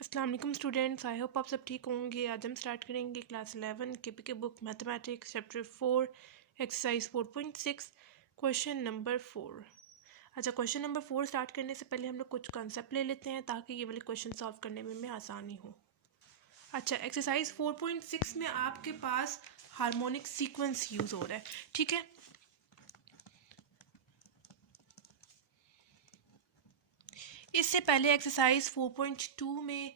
अस्सलाम वालेकुम students, I hope आप सब ठीक होंगे। आज हम स्टार्ट करेंगे क्लास 11 केपी के book mathematics chapter 4 exercise 4.6 question number 4। अच्छा, क्वेश्चन नंबर 4 स्टार्ट करने से पहले हम लोग कुछ कंसेप्ट ले लेते हैं ताकि ये वाले क्वेश्चन सॉल्व करने में आसानी हो। अच्छा, एक्सरसाइज 4.6 में आपके पास हार्मोनिक सीक्वेंस यूज़ हो रहा है, ठीक है। इससे पहले एक्सरसाइज 4.2 में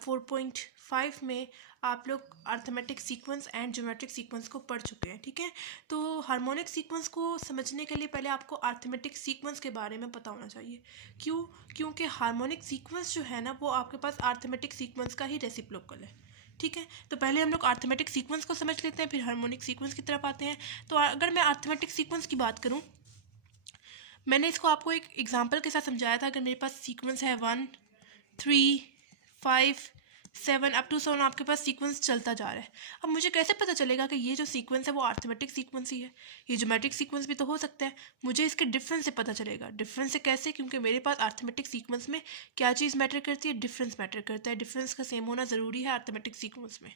4.5 में आप लोग arithmetic sequence and geometric sequence को पढ़ चुके हैं, ठीक है। तो हार्मोनिक सीक्वेंस को समझने के लिए पहले आपको अर्थमेटिक सीक्वेंस के बारे में पता होना चाहिए। क्योंकि हार्मोनिक सीक्वेंस जो है ना वो आपके पास अर्थमेटिक सीक्वेंस का ही रेसिप्रोकल है, ठीक है। तो पहले हम लोग अर्थमेटिक सीक्वेंस को समझ लेते हैं, फिर हार्मोनिक सीक्वेंस की तरफ आते हैं। तो अगर मैं अर्थमेटिक सीक्वेंस की बात करूँ, मैंने इसको आपको एक एग्जांपल के साथ समझाया था। अगर मेरे पास सीक्वेंस है 1 3 5 7 अप टू 7 आपके पास सीक्वेंस चलता जा रहा है। अब मुझे कैसे पता चलेगा कि ये जो सीक्वेंस है वो अर्थमेटिक सीक्वेंस ही है? ये ज्योमेट्रिक सीक्वेंस भी तो हो सकता है। मुझे इसके डिफरेंस से पता चलेगा। डिफरेंस से कैसे? क्योंकि मेरे पास अर्थमेटिक सीक्वेंस में क्या चीज़ मैटर करती है? डिफरेंस मैटर करता है। डिफरेंस का सेम होना ज़रूरी है अर्थमेटिक सीक्वेंस में,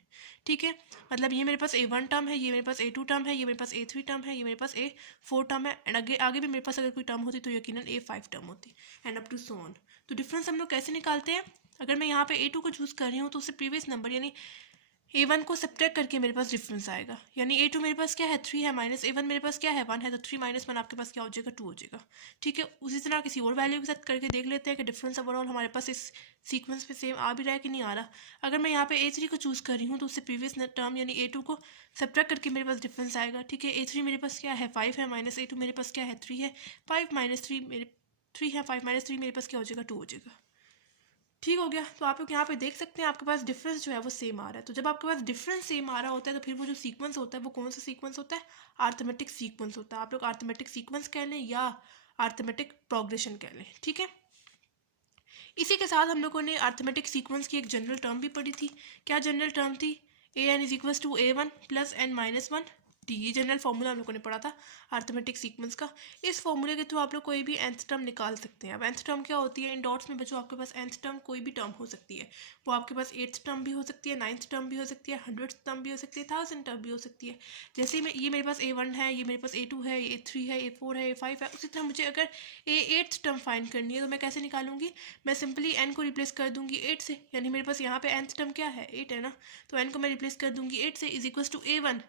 ठीक है। मतलब ये मेरे पास A1 टर्म है, ये मेरे पास A2 टर्म है, ये मेरे पास A3 टर्म है, ये मेरे पास A4 टर्म है, एंड आगे भी मेरे पास अगर कोई टर्म होती तो यकीनन A5 टर्म होती, and up to so on. तो डिफरेंस हम लोग कैसे निकालते हैं? अगर मैं यहाँ पे A2 को चूज़ कर रही हूँ तो उससे प्रीवियस नंबर यानी A1 को सब्ट्रैक्ट करके मेरे पास डिफरेंस आएगा। यानी A2 मेरे पास क्या है 3 है, माइनस A1 मेरे पास क्या है 1 है, तो 3 माइनस 1 आपके पास क्या हो जाएगा 2 हो जाएगा, ठीक है। उसी तरह किसी और वैल्यू के साथ करके देख लेते हैं कि डिफरेंस ओवरऑल हमारे पास इस सीक्वेंस में सेम आ भी रहा है कि नहीं आ रहा। अगर मैं यहाँ पे A3 को चूज़ कर रही हूँ तो उससे प्रीवियस टर्म यानी A2 को सब्ट्रैक्ट करके मेरे पास डिफरेंस आएगा, ठीक है। A3 मेरे पास क्या है 5 है, माइनस A2 मेरे पास क्या है 3 है, 5 माइनस 3 मेरे 3 है, 5 माइनस 3 मेरे पास क्या हो जाएगा 2 हो जाएगा, ठीक हो गया। तो आप लोग यहाँ पे देख सकते हैं आपके पास डिफरेंस जो है वो सेम आ रहा है। तो जब आपके पास डिफरेंस सेम आ रहा होता है तो फिर वो जो सीक्वेंस होता है वो कौन सा सीक्वेंस होता है? अर्थमेटिक सीक्वेंस होता है। आप लोग अर्थमेटिक सीक्वेंस कह लें या अर्थमेटिक प्रोग्रेशन कह लें, ठीक है। इसी के साथ हम लोगों ने अर्थमेटिक सीक्वेंस की एक जनरल टर्म भी पढ़ी थी। क्या जनरल टर्म थी? an is equals to A1 plus n minus 1 d. ये जनरल फॉर्मूला हम लोगों ने पढ़ा था अर्थमेटिक सीक्वेंस का। इस फॉर्मूले के थ्रू आप लोग कोई भी nth टर्म निकाल सकते हैं। अब nth टर्म क्या होती है? इन डॉट्स में बच्चों आपके पास nth टर्म कोई भी टर्म हो सकती है। वो आपके पास 8th टर्म भी हो सकती है, 9th टर्म भी हो सकती है, 100th टर्म भी हो सकती है, 1000 टर्म भी हो सकती है। जैसे मैं ये मेरे पास A1 है, ये मेरे पास A2 है, A3 है, A4 है, A5 है, उसी तरह मुझे अगर A8th टर्म फाइंड करनी है तो मैं कैसे निकालूंगी? मैं सिंपली n को रिप्लेस कर दूंगी 8 से, यानी मेरे पास यहाँ पे nth टर्म क्या है 8 है ना, तो n को मैं रिप्लेस कर दूंगी 8 से, इज इक्वल टू A1।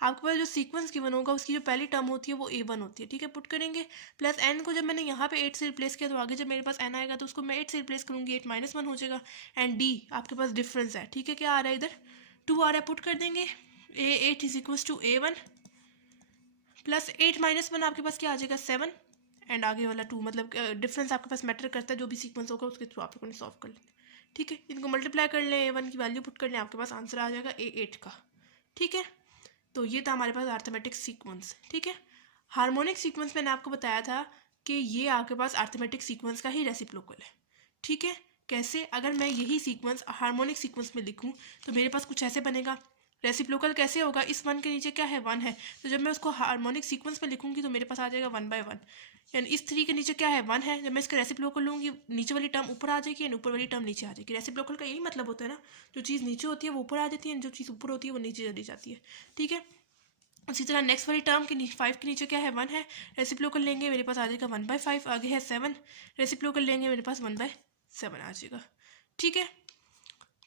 आपके पास जो सीक्वेंस गिवन होगा उसकी जो पहली टर्म होती है वो A1 होती है, ठीक है। पुट करेंगे प्लस n को जब मैंने यहाँ पे 8 से रिप्लेस किया तो आगे जब मेरे पास n आएगा तो उसको मैं 8 से रिप्लेस करूँगी, 8 माइनस 1 हो जाएगा। एंड d आपके पास डिफरेंस है, ठीक है। क्या आ रहा है इधर 2 आ रहा है, पुट कर देंगे A8 is equal to A1 plus 8 minus 1 आपके पास क्या आ जाएगा 7 एंड आगे वाला 2, मतलब डिफरेंस आपके पास मैटर करता है। जो भी सीक्वेंस होगा उसके थ्रू आप लोगों ने सॉल्व कर लेना, ठीक है। इनको मल्टीप्लाई कर लें, A1 की वैल्यू पुट कर लें, आपके पास आंसर आ जाएगा A8 का, ठीक है। तो ये था हमारे पास अर्थमेटिक सीक्वेंस, ठीक है। हार्मोनिक सीक्वेंस मैंने आपको बताया था कि ये आपके पास अर्थमेटिक सीक्वेंस का ही रेसिप्रोकल है, ठीक है। कैसे? अगर मैं यही सीक्वेंस हार्मोनिक सीक्वेंस में लिखूं तो मेरे पास कुछ ऐसे बनेगा। रेसिप्रोकल कैसे होगा? इस 1 के नीचे क्या है 1 है, तो जब मैं उसको हार्मोनिक सीक्वेंस में लिखूंगी तो मेरे पास आ जाएगा 1/1। यानी इस 3 के नीचे क्या है 1 है, जब मैं इसका रेसिप्रोकल लूँगी नीचे वाली टर्म ऊपर आ जाएगी एंड ऊपर वाली टर्म नीचे आ जाएगी। रेसिप्रोकल का यही मतलब होता है ना, जो चीज़ नीचे होती है वो ऊपर आ जाती है, जो चीज़ ऊपर होती है वो नीचे चली जाती है, ठीक है। उसी तरह नेक्स्ट वाली टर्म के 5 के नीचे क्या है 1 है, रेसिप्रोकल लेंगे मेरे पास आ जाएगा 1/5, आगे है 7, रेसिप्रोकल लेंगे मेरे पास 1/7 आ जाएगा, ठीक है।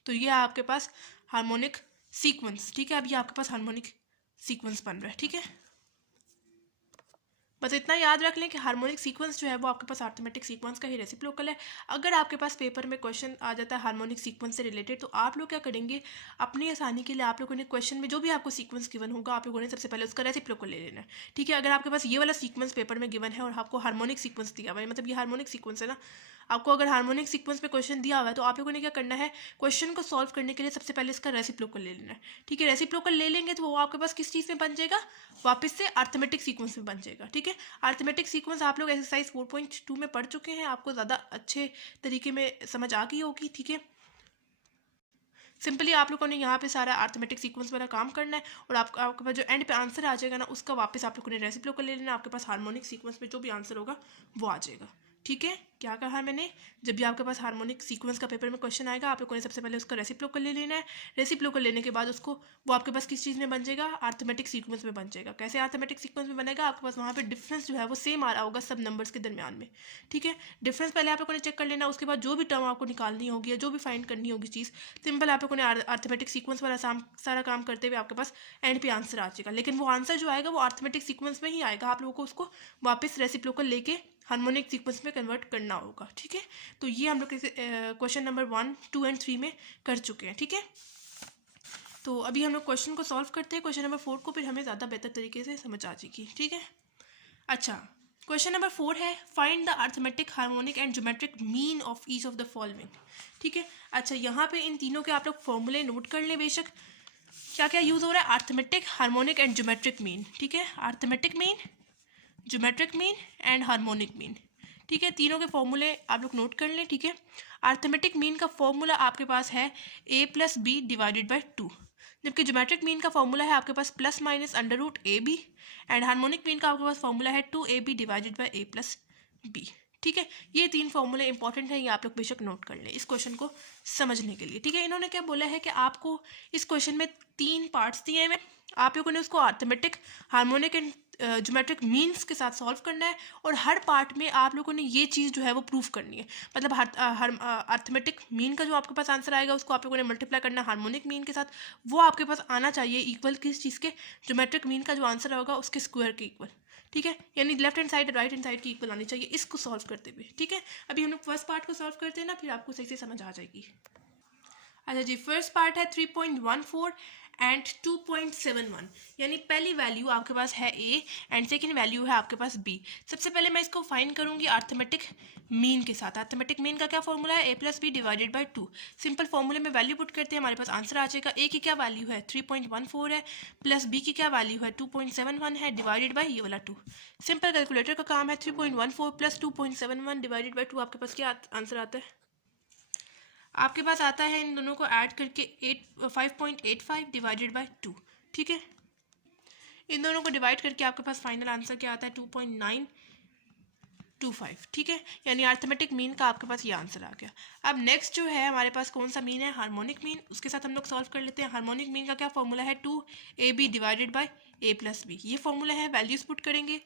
तो ये आपके पास हार्मोनिक सीक्वेंस, ठीक है। अब ये आपके पास हार्मोनिक सीक्वेंस बन रहा है, ठीक है। बस इतना याद रख लें कि हार्मोनिक सीक्वेंस जो है वो आपके पास अर्थमेटिक सीक्वेंस का ही रेसिप्रोकल है। अगर आपके पास पेपर में क्वेश्चन आ जाता है हार्मोनिक सीक्वेंस से रिलेटेड तो आप लोग क्या करेंगे, अपनी आसानी के लिए आप लोगों ने क्वेश्चन में जो भी आपको सीक्वेंस गिवन होगा आप लोगों ने सबसे पहले उसका रेसिप्रोकल ले लेना है, ठीक है। अगर आपके पास ये वाला सीक्वेंस पेपर में गिवन है और आपको हार्मोनिक सीक्वेंस दिया हुआ है, मतलब ये हार्मोनिक सीक्वेंस है ना, आपको अगर हार्मोनिक सीक्वेंस में क्वेश्चन दिया हुआ है तो आप लोगों ने क्या करना है, क्वेश्चन को सॉल्व करने के लिए सबसे पहले इसका रेसिप्रोकल ले लेना है, ठीक है। रेसिप्रोकल ले लेंगे तो वो आपके पास किस चीज़ में बन जाएगा, वापस से अर्थमेटिक सीक्वेंस में बन जाएगा, ठीक है। अर्थमेटिक सीक्वेंस आप लोग एक्सरसाइज 4.2 में पढ़ चुके हैं, आपको ज़्यादा अच्छे तरीके में समझ आ गई होगी, ठीक है। सिंपली आप लोगों ने यहाँ पे सारा अर्थमेटिक सीक्वेंस वाला काम करना है और आपके पास जो एंड पे आंसर आ जाएगा ना उसका वापस आप लोगों ने रेसिप्रोकल ले लेना, आपके पास हार्मोनिक सीक्वेंस में जो भी आंसर होगा वो आ जाएगा, ठीक है। क्या कहा मैंने, जब भी आपके पास हार्मोनिक सीक्वेंस का पेपर में क्वेश्चन आएगा आप लोगों ने सबसे पहले उसका रेसिप्रोकल ले लेना है। रेसिप्रोकल लेने के बाद उसको वो आपके पास किस चीज़ में बन जाएगा, अर्थमेटिक सीक्वेंस में बन जाएगा। कैसे अर्थमेटिक सीक्वेंस में बनेगा, आपके पास वहाँ पे डिफरेंस जो है वो सेम आ रहा होगा सब नंबर्स के दरमियान में, ठीक है। डिफरेंस पहले आप लोगों ने चेक कर लेना, उसके बाद जो भी टर्म आपको निकालनी होगी या जो भी फाइंड करनी होगी चीज़, सिंपल आप लोगों ने अर्थमेटिक सीक्वेंस वाला सारा काम करते हुए आपके पास एंड पे आंसर आ जाएगा। लेकिन वो आंसर जो आएगा वो अर्थमेटिक सीक्वेंस में ही आएगा, आप लोगों को उसको वापस रेसिप्रोकल लेके हार्मोनिक सीक्वेंस में कन्वर्ट करना होगा, ठीक है। तो ये हम लोग क्वेश्चन नंबर 1, 2 एंड 3 में कर चुके हैं, ठीक है। तो अभी हम लोग क्वेश्चन को सॉल्व करते हैं, क्वेश्चन नंबर 4 को, फिर हमें ज़्यादा बेहतर तरीके से समझ आ जाएगी, ठीक है। अच्छा, क्वेश्चन नंबर 4 है find the arithmetic, harmonic and geometric mean of each of the following, ठीक है। अच्छा, यहाँ पे इन तीनों के आप लोग फॉर्मूले नोट कर लें बेशक। क्या क्या यूज़ हो रहा है, arithmetic, harmonic and geometric mean, ठीक है। Arithmetic mean, geometric mean and harmonic mean, ठीक है। तीनों के फॉर्मूले आप लोग नोट कर लें, ठीक है। अर्थमेटिक मीन का फॉर्मूला आपके पास है a+b डिवाइडेड बाई 2, जबकि ज्योमेट्रिक मीन का फॉर्मूला है आपके पास ±√ab, एंड हार्मोनिक मीन का आपके पास फॉर्मूला है 2ab डिवाइडेड बाई a+b, ठीक है। ये 3 फॉर्मूले इंपॉर्टेंट हैं, ये आप लोग बेशक नोट कर लें इस क्वेश्चन को समझने के लिए, ठीक है। इन्होंने क्या बोला है कि आपको इस क्वेश्चन में 3 पार्ट्स दिए हैं, आप लोगों ने उसको arithmetic, harmonic and geometric means के साथ सॉल्व करना है, और हर पार्ट में आप लोगों ने ये चीज़ जो है वो प्रूफ करनी है। मतलब हर अर्थमेटिक मीन का जो आपके पास आंसर आएगा उसको आप लोगों ने मल्टीप्लाई करना है हार्मोनिक मीन के साथ, वो आपके पास आना चाहिए इक्वल किस चीज़ के, ज्योमेट्रिक मीन का जो आंसर होगा उसके स्क्वायर के इक्वल, ठीक है। यानी left hand side right hand side की इक्वल आनी चाहिए इसको सॉल्व करते हुए, ठीक है। अभी हम लोग फर्स्ट पार्ट को सॉल्व करते हैं ना, फिर आपको सही से समझ आ जाएगी। अच्छा जी, फर्स्ट पार्ट है 3.14 एंड 2.71, यानी पहली वैल्यू आपके पास है a एंड सेकंड वैल्यू है आपके पास b। सबसे पहले मैं इसको फाइंड करूंगी अर्थमेटिक मीन के साथ। अर्थमेटिक मीन का क्या फॉर्मूला है, a+b डिवाइडेड बाई 2। सिंपल फॉर्मूले में वैल्यू पुट करते हैं, हमारे पास आंसर आ जाएगा। a की क्या वैल्यू है 3.14 है, प्लस b की क्या वैल्यू है 2.71 है, डिवाइडेड बाई ये वाला 2। सिंपल कैलकुलेटर का काम है, 3.14 प्लस 2.71 डिवाइडेड बाई 2, आपके पास क्या आंसर आता है, आपके पास आता है इन दोनों को ऐड करके 5.85 डिवाइडेड बाई 2, ठीक है। इन दोनों को डिवाइड करके आपके पास फाइनल आंसर क्या आता है 2.925, ठीक है। यानी अर्थमेटिक मीन का आपके पास ये आंसर आ गया। अब नेक्स्ट जो है हमारे पास कौन सा मीन है, हार्मोनिक मीन, उसके साथ हम लोग सॉल्व कर लेते हैं। हार्मोनिक मीन का क्या फॉर्मूला है 2ab डिवाइडेड बाई a+b, ये फॉर्मूला है। वैल्यूज पुट करेंगे,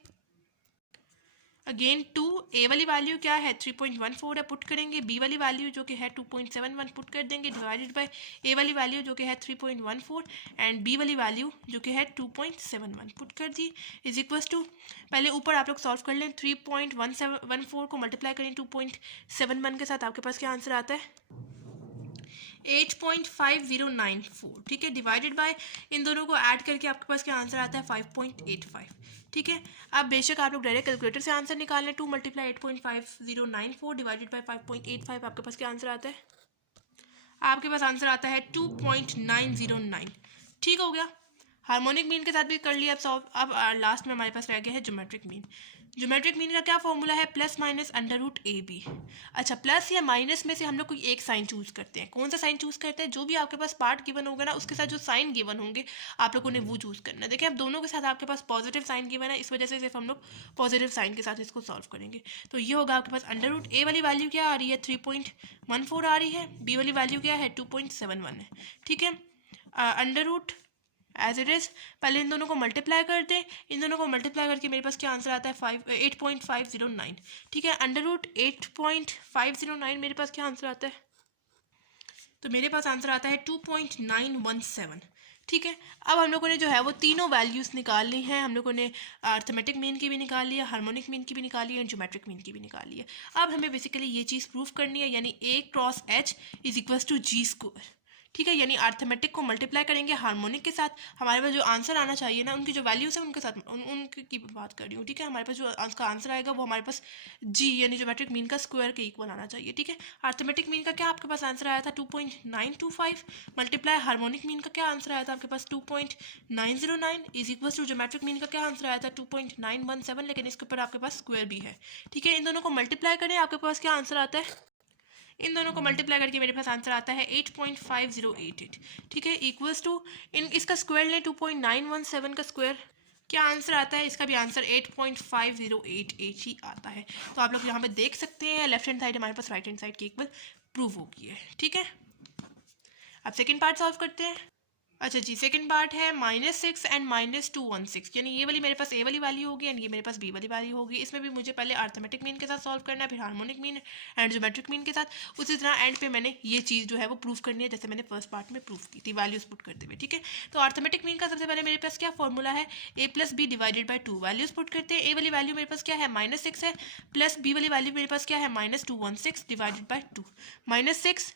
अगेन 2, ए वाली वैल्यू क्या है 3.14 है, पुट करेंगे। बी वाली वैल्यू जो कि है 2.71 पुट कर देंगे, डिवाइडेड बाय ए वाली वैल्यू जो कि है 3.14 एंड बी वाली वैल्यू जो कि है 2.71 पुट कर दी, इज इक्वल्स टू, पहले ऊपर आप लोग सॉल्व कर लें। 3.14 को मल्टीप्लाई करें 2.71 के साथ, आपके पास क्या आंसर आता है 8.5094, ठीक है। डिवाइडेड बाय इन दोनों को ऐड करके आपके पास क्या आंसर आता है 5.85, ठीक है। अब बेशक आप लोग डायरेक्ट कैलकुलेटर से आंसर निकाल लें। 2 × 8.5094 डिवाइडेड बाय 5.85, आपके पास क्या आंसर आता है, आपके पास आंसर आता है 2.909, ठीक हो गया। हार्मोनिक मीन के साथ भी कर लिया अब सॉल्व। अब लास्ट में हमारे पास रह गया है ज्योमेट्रिक मीन। ज्योमेट्रिक मीन का क्या फॉर्मूला है, +-√ab। अच्छा, प्लस या माइनस में से हम लोग कोई एक साइन चूज करते हैं। कौन सा साइन चूज करते हैं, जो भी आपके पास पार्ट गिवन होगा ना उसके साथ जो साइन गिवन होंगे आप लोगों ने वो चूज करना है। देखिए अब दोनों के साथ आपके पास पॉजिटिव साइन गिवन है, इस वजह से सिर्फ हम लोग पॉजिटिव साइन के साथ इसको सॉल्व करेंगे। तो ये होगा आपके पास √a वाली वैल्यू क्या आ रही है 3.14 आ रही है, बी वाली वैल्यू क्या है 2.71 है, ठीक है। √ एज इट इज़, पहले इन दोनों को मल्टीप्लाई कर दें। इन दोनों को मल्टीप्लाई करके मेरे पास क्या आंसर आता है 8.509, ठीक है। √8.509 मेरे पास क्या आंसर आता है, तो मेरे पास आंसर आता है 2.917, ठीक है। अब हम लोगों ने जो है वो तीनों वैल्यूज़ निकाल ली हैं। हम लोगों ने अर्थमेटिक मीन की भी निकाल लिया, हार्मोनिक मीन की भी निकाली है, ज्योमेट्रिक मीन की भी निकाली है। अब हमें बेसिकली ये चीज़ प्रूफ करनी है, यानी A×H is equals to G², ठीक है। यानी अर्थमेटिक को मल्टीप्लाई करेंगे हार्मोनिक के साथ, हमारे पास जो आंसर आना चाहिए ना उनकी जो वैल्यूज़ है उनके साथ उनकी बात कर रही हूँ, ठीक है। हमारे पास जो उसका आंसर आएगा वो हमारे पास जी यानी ज्योमेट्रिक मीन का स्क्वायर के इक्वल आना चाहिए, ठीक है। अर्थमेटिक मीन का क्या आपके पास आंसर आया था 2.925, मल्टीप्लाई हार्मोनिक मीन का क्या आंसर आया था आपके पास 2.909, is equal to geometric mean का क्या आंसर आया था 2.917, लेकिन इसके ऊपर आपके पास स्क्वायर भी है, ठीक है। इन दोनों को मल्टीप्लाई करें, आपके पास क्या आंसर आता है, इन दोनों को मल्टीप्लाई करके मेरे पास आंसर आता है 8.5088, ठीक है। इक्वल्स टू इन इसका स्क्वायर लें 2.917 का स्क्वायर क्या आंसर आता है इसका भी आंसर 8.5088 ही आता है। तो आप लोग यहाँ पे देख सकते हैं लेफ्ट हैंड साइड हमारे पास राइट हैंड साइड की इक्वल प्रूव हो गई है। ठीक है, अब सेकेंड पार्ट सॉल्व करते हैं। अच्छा जी, सेकंड पार्ट है -6 एंड -216, यानी ये वाली मेरे पास ए वाली वैल्यू होगी एंड ये मेरे पास बी वाली वैल्यू होगी। इसमें भी मुझे पहले अर्थमेटिक मीन के साथ सॉल्व करना है, फिर harmonic mean and geometric mean के साथ। उसी तरह एंड पे मैंने ये चीज़ जो है वो प्रूव करनी है जैसे मैंने फर्स्ट पार्ट में प्रूव की थी वैल्यूज पुट करते हुए। ठीक है, तो अर्थमेटिक मीन का सबसे पहले मेरे पास क्या फॉर्मूला है, a+b divided by 2। Values put करते हैं। ए वाली वैल्यू मेरे पास क्या है -6 है, प्लस बी वाली वैल्यू मेरे पास क्या है -216 डिवाइडेड बाई 2। -6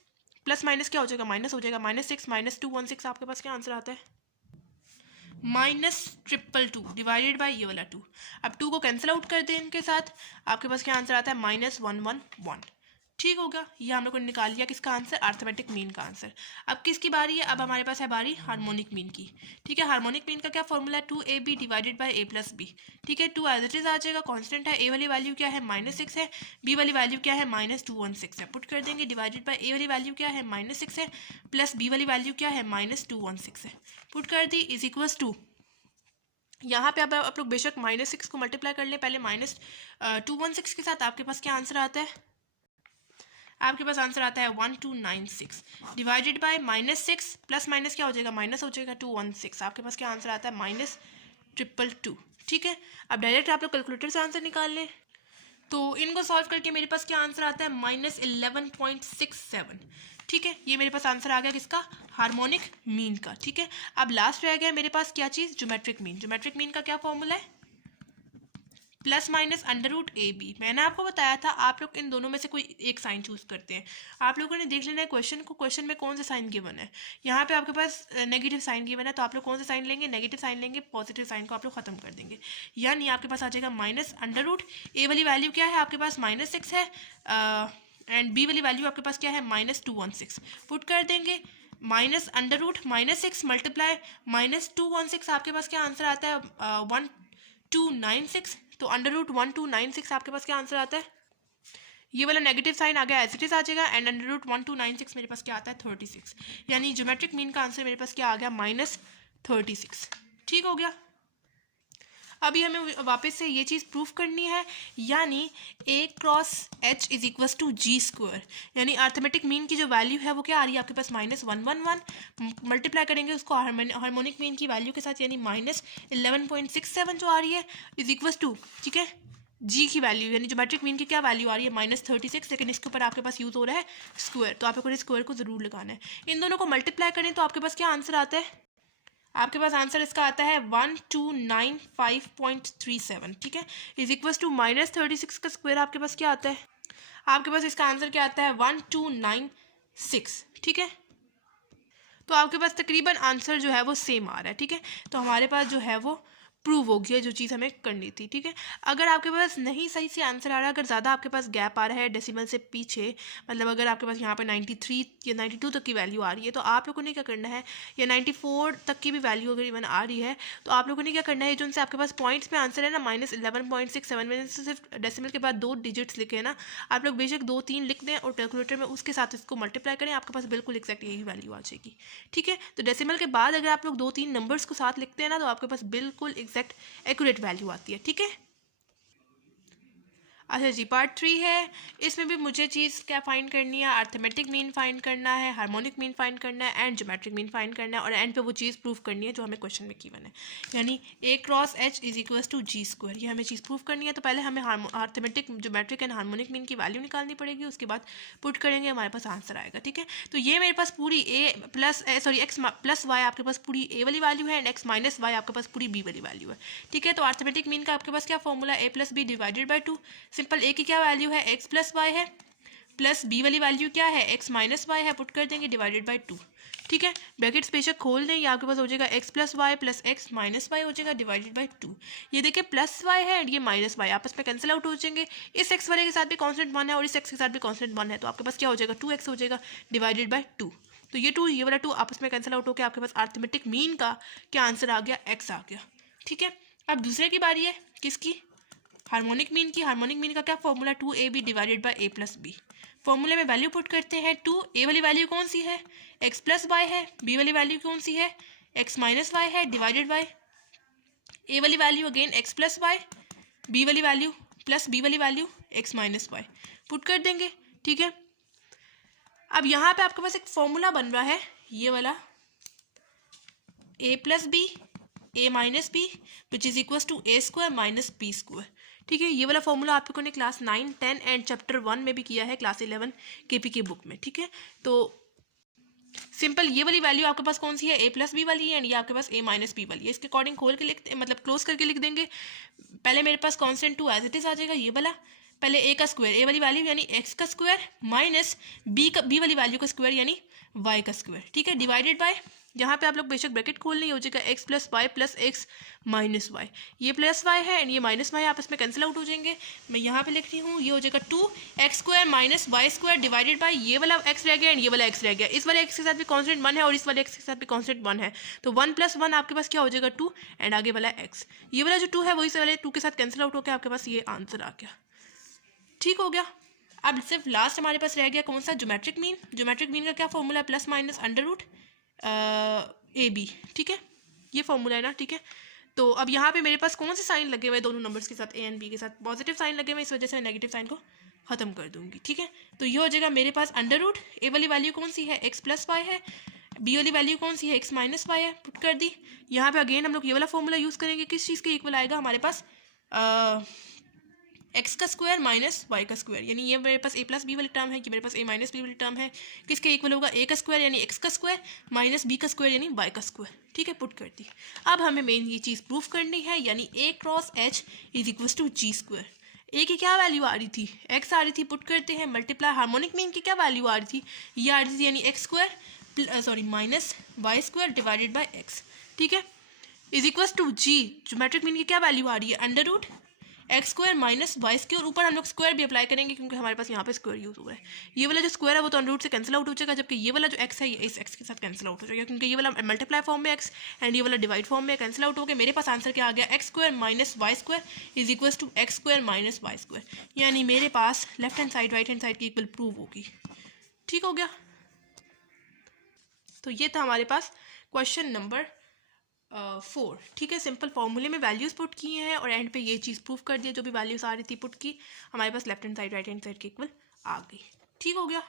प्लस माइनस क्या हो जाएगा, माइनस हो जाएगा। -6 -216 आपके पास क्या आंसर आता है, -222 डिवाइडेड बाई ये वाला 2। अब 2 को कैंसिल आउट कर दें इनके साथ, आपके पास क्या आंसर आता है -111। ठीक होगा, ये हम लोग ने निकाल लिया किसका आंसर, अर्थमेटिक मीन का आंसर। अब किसकी बारी है, अब हमारे पास है बारी हार्मोनिक मीन की। ठीक है, हार्मोनिक मीन का क्या फॉर्मूला है, 2ab डिवाइडेड बाई a+b। ठीक है, 2 एज इट इज आ जाएगा, कांस्टेंट है। ए वाली वैल्यू क्या है -6 है, बी वाली वैल्यू क्या है -216 है, पुट कर देंगे। डिवाइडेड बाई ए वाली वैल्यू क्या है -6 है, प्लस बी वाली वैल्यू क्या है -216 है, पुट कर दी, इज इक्वल्स टू। यहाँ पे अब आप लोग बेशक -6 को मल्टीप्लाई कर लें पहले -216 के साथ, आपके पास क्या आंसर आता है, आपके पास आंसर आता है 1296 डिवाइडेड बाय -6 प्लस माइनस क्या हो जाएगा, माइनस हो जाएगा 216। आपके पास क्या आंसर आता है -222। ठीक है, अब डायरेक्ट आप लोग कैलकुलेटर से आंसर निकाल लें। तो इनको सॉल्व करके मेरे पास क्या आंसर आता है -11.67। ठीक है, ये मेरे पास आंसर आ गया किसका, हार्मोनिक मीन का। ठीक है, अब लास्ट रह गया मेरे पास क्या चीज़, ज्योमेट्रिक मीन। ज्योमेट्रिक मीन का क्या फॉर्मूला है, +-√AB। मैंने आपको बताया था आप लोग इन दोनों में से कोई एक साइन चूज करते हैं। आप लोगों ने देख लेना है क्वेश्चन को, क्वेश्चन में कौन सा साइन गिवन है। यहाँ पे आपके पास नेगेटिव साइन गिवन है, तो आप लोग कौन सा साइन लेंगे, नेगेटिव साइन लेंगे, पॉजिटिव साइन को आप लोग खत्म कर देंगे। यानी आपके पास आ जाएगा -√। ए वाली वैल्यू क्या है आपके पास -6 है, एंड बी वाली वैल्यू आपके पास क्या है -216, पुट कर देंगे। -√-6 मल्टीप्लाई -216, आपके पास क्या आंसर आता है 1296। तो √1296 आपके पास क्या आंसर आता है, ये वाला नेगेटिव साइन आ गया एज इट इज आ जाएगा, एंड √1296 मेरे पास क्या आता है 36। यानी ज्योमेट्रिक मीन का आंसर मेरे पास क्या आ गया -36। ठीक हो गया, अभी हमें वापस से ये चीज़ प्रूफ करनी है, यानी A×H is equals to G²। यानी अर्थमेटिक मीन की जो वैल्यू है वो क्या आ रही है आपके पास -111, मल्टीप्लाई करेंगे उसको हार्मोनिक मीन की वैल्यू के साथ, यानी -11.67 जो आ रही है इज इक्वल्स टू, ठीक है, जी की वैल्यू यानी ज्योमेट्रिक मीन की क्या वैल्यू आ रही है -36, लेकिन इसके ऊपर आपके पास यूज़ हो रहा है स्क्वायर, तो आपको स्क्वायर को ज़रूर लगाना है। इन दोनों को मल्टीप्लाई करें तो आपके पास क्या आंसर आता है, आपके पास आंसर इसका आता है 1295.37। ठीक है, इज इक्वल्स टू -36 का स्क्वायर आपके पास क्या आता है, आपके पास इसका आंसर क्या आता है 1296। ठीक है, तो आपके पास तकरीबन आंसर जो है वो सेम आ रहा है। ठीक है, तो हमारे पास जो है वो प्रूव हो गया जो चीज़ हमें करनी थी। ठीक है, अगर आपके पास नहीं सही से आंसर आ रहा है, अगर ज़्यादा आपके पास गैप आ रहा है डेसिमल से पीछे, मतलब अगर आपके पास यहाँ पे 93 या 92 तक की वैल्यू आ रही है, तो आप लोगों ने क्या करना है, या 94 तक की भी वैल्यू अगर इवन आ रही है, तो आप लोगों ने क्या करना है, जो उनसे आपके पास पॉइंट्स में आंसर है ना -11.67 में से सिर्फ डेसिमल के बाद 2 डिजिट्स लिखे हैं ना, आप लोग बेशक 2-3 लिख दें और कैलकुलेटर में उसके साथ इसको मल्टीप्लाई करें, आपके पास बिल्कुल एक्जैक्ट यही वैल्यू आ जाएगी। ठीक है, तो डेसिमल के बाद अगर आप लोग 2-3 नंबर्स को साथ लिखते हैं ना, तो आपके पास बिल्कुल एक्जैक्ट एक्यूरेट वैल्यू आती है। ठीक है, अच्छा जी, पार्ट 3 है, इसमें भी मुझे चीज़ क्या फाइंड करनी है, अर्थमेटिक मीन फाइंड करना है, हार्मोनिक मीन फाइंड करना है एंड ज्योमेट्रिक मीन फाइंड करना है, और एंड पे वो चीज़ प्रूफ करनी है जो हमें क्वेश्चन में गिवन है, यानी A×H is equals to G²। ये हमें चीज़ प्रूफ करनी है, तो पहले हमें arithmetic, geometric and harmonic mean की वैल्यू निकालनी पड़ेगी, उसके बाद पुट करेंगे, हमारे पास आंसर आएगा। ठीक है, तो ये मेरे पास पूरी x+y आपके पास पूरी a वाली वैल्यू है, एंड x-y आपके पास पूरी b वाली वैल्यू है। ठीक है, तो अर्थमेटिक मीन का आपके पास क्या formula, a+b divided by 2। Simple a की क्या वैल्यू है x+y है, प्लस b वाली वैल्यू क्या है x-y है, पुट कर देंगे डिवाइडेड बाई 2। ठीक है, ब्रैकेट्स बेशक खोल दें, ये आपके पास हो जाएगा x+y प्लस x-y हो जाएगा डिवाइडेड बाई 2। ये देखिए +y है और ये -y आपस में कैंसिल आउट हो जाएंगे, इस x वाले के साथ भी कांस्टेंट 1 है और इस x के साथ भी कांस्टेंट 1 है, तो आपके पास क्या हो जाएगा 2x हो जाएगा डिवाइडेड बाई 2। तो ये 2 ये वाला 2 आपस में कैंसिल आउट होकर आपके पास अर्थमेटिक मीन का क्या आंसर आ गया, x आ गया। ठीक है, अब दूसरे की बारी है, किसकी, हार्मोनिक मीन की। हार्मोनिक मीन का क्या formula, 2ab divided by a+b। फॉर्मूले में वैल्यू पुट करते हैं, 2a वाली वैल्यू कौन सी है, x+y है, b वाली वैल्यू कौन सी है, x-y है, डिवाइडेड बाई ए वाली value again x plus y, b वाली वैल्यू प्लस बी वाली value x minus y, put कर देंगे, ठीक है। अब यहाँ पे आपके पास एक फॉर्मूला बन रहा है ये वाला, A plus B A minus B which is equal to A square minus B square, ठीक है। ये वाला फॉर्मूला आप लोगों ने क्लास 9, 10 एंड चैप्टर 1 में भी किया है, क्लास 11 केपी के बुक में, ठीक है। तो सिंपल ये वाली वैल्यू आपके पास कौन सी है, ए प्लस बी वाली है, एंड ये आपके पास ए माइनस बी वाली है। इसके अकॉर्डिंग खोल के लिखते, मतलब क्लोज करके लिख देंगे। पहले मेरे पास कॉन्स्टेंट 2 एज इट इज आ जाएगा, ये वाला पहले ए का स्क्वायर, ए वाली वैल्यू यानी एक्स का स्क्वायर माइनस बी वाली वैल्यू का स्क्वायर यानी वाई का स्क्वायर, ठीक है, डिवाइडेड बाय, यहाँ पे आप लोग बेशक ब्रैकेट खोल नहीं, हो जाएगा x plus y plus x minus y, ये प्लस वाई है एंड ये माइनस वाई आपस में कैंसिल आउट हो जाएंगे। मैं यहाँ पे लिख रही हूँ, ये हो जाएगा 2x square minus Y square divided by, ये वाला x रह गया एंड ये वाला x रह गया, इस वाले x के साथ भी कॉन्स्टेंट 1 है और इस वाले x के साथ भी कॉन्स्टेंट 1 है, तो 1 + 1 आपके पास क्या हो जाएगा 2 एंड आगे वाला x, ये वाला जो 2 है वही से वाले 2 के साथ कैंसिल आउट होकर आपके पास ये आंसर आ गया, ठीक हो गया। अब सिर्फ लास्ट हमारे पास रह गया कौन सा, ज्योमेट्रिक मीन। ज्योमेट्रिक मीन का क्या फॉर्मूला है, plus minus under root a b, ठीक है, ये फॉर्मूला है ना, ठीक है। तो अब यहाँ पे मेरे पास कौन से साइन लगे हुए दोनों नंबर्स के साथ, ए एंड बी के साथ पॉजिटिव साइन लगे हुए, इस वजह से मैं नेगेटिव साइन को खत्म कर दूंगी, ठीक है। तो ये हो जाएगा मेरे पास अंडर रूट, ए वाली वैल्यू कौन सी है, एक्स प्लस वाई है, बी वाली वैल्यू कौन सी है, एक्स माइनस वाई है, पुट कर दी। यहाँ पे अगेन हम लोग ये वाला फॉर्मूला यूज़ करेंगे, किस चीज़ के इक्वल आएगा हमारे पास, एक्स का स्क्वायर माइनस वाई का स्क्वायर, यानी ये मेरे पास ए प्लस बी वाली टर्म है, कि मेरे पास ए माइनस बी वाली टर्म है, किसके इक्वल होगा, ए का स्क्वायर यानी एक्स का स्क्वायर माइनस बी का स्क्वायर यानी वाई का स्क्वायर, ठीक है, पुट कर दी। अब हमें मेन ये चीज़ प्रूफ करनी है, यानी A cross H is equal to G square. A की क्या वैल्यू आ रही थी, एक्स आ रही थी, पुट करते हैं, मल्टीप्लाई हार्मोनिक मीन की क्या वैल्यू आ रही थी, ये आ रही थी यानी x square sorry minus Y square divided by x, ठीक है, is equal to G. Geometric mean की क्या वैल्यू आ रही है, under root x square minus Y square, ऊपर हम लोग स्क्वायर भी अप्लाई करेंगे क्योंकि हमारे पास यहाँ पे स्क्वायर यूज हुआ है। ये वाला जो स्क्वायर है वो तो अंडर रूट से कैंसिल आउट हो जाएगा, जबकि ये वाला जो एक्स है ये इस एक्स के साथ कैंसिल आउट हो जाएगा, क्योंकि ये वाला मल्टीप्लाई फॉर्म में एक्स एंड ये वाला डिवाइड फॉर्म में कैंसिल आउट हो गया। मेरे पास आंसर क्या आ गया, X square minus Y square is equal to X square minus Y square, यानी मेरे पास left hand side right hand side की इक्वल प्रूव होगी, ठीक हो गया। तो ये था हमारे पास क्वेश्चन नंबर 4, ठीक है। सिंपल फॉर्मूले में वैल्यूज़ पुट किए हैं और एंड पे ये चीज़ प्रूफ कर दिया, जो भी वैल्यूज़ आ रही थी पुट की, हमारे पास left hand side right hand side के इक्वल आ गई, ठीक हो गया।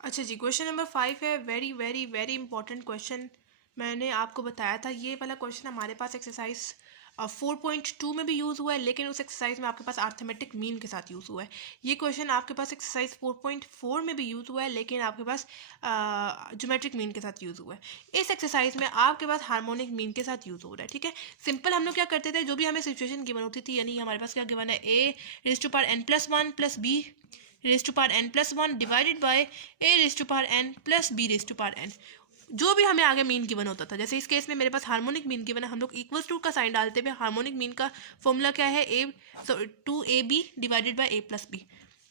अच्छा जी, क्वेश्चन नंबर 5 है, very very very important question. मैंने आपको बताया था ये वाला क्वेश्चन हमारे पास एक्सरसाइज 4.2 में भी यूज़ हुआ है, लेकिन उस एक्सरसाइज में आपके पास अर्थमेटिक मीन के साथ यूज़ हुआ है। ये क्वेश्चन आपके पास एक्सरसाइज 4.4 में भी यूज़ हुआ है, लेकिन आपके पास ज्योमेट्रिक मीन के साथ यूज़ हुआ है। इस एक्सरसाइज में आपके पास हार्मोनिक मीन के साथ यूज़ हो रहा है, ठीक है। सिंपल हम लोग क्या करते थे, जो भी हमें सिचुएशन गिवन होती थी, यानी हमारे पास क्या गिवन है, A raise to power n + 1 plus B raise to power n + 1 divided by A raise to power n plus B raise to power n, जो भी हमें आगे मीन गिवन होता था। जैसे इस केस में मेरे पास हार्मोनिक मीन गिवन है, हम लोग इक्वल टू का साइन डालते हुए हार्मोनिक मीन का फॉर्मूला क्या है, ए 2ab divided by a + b,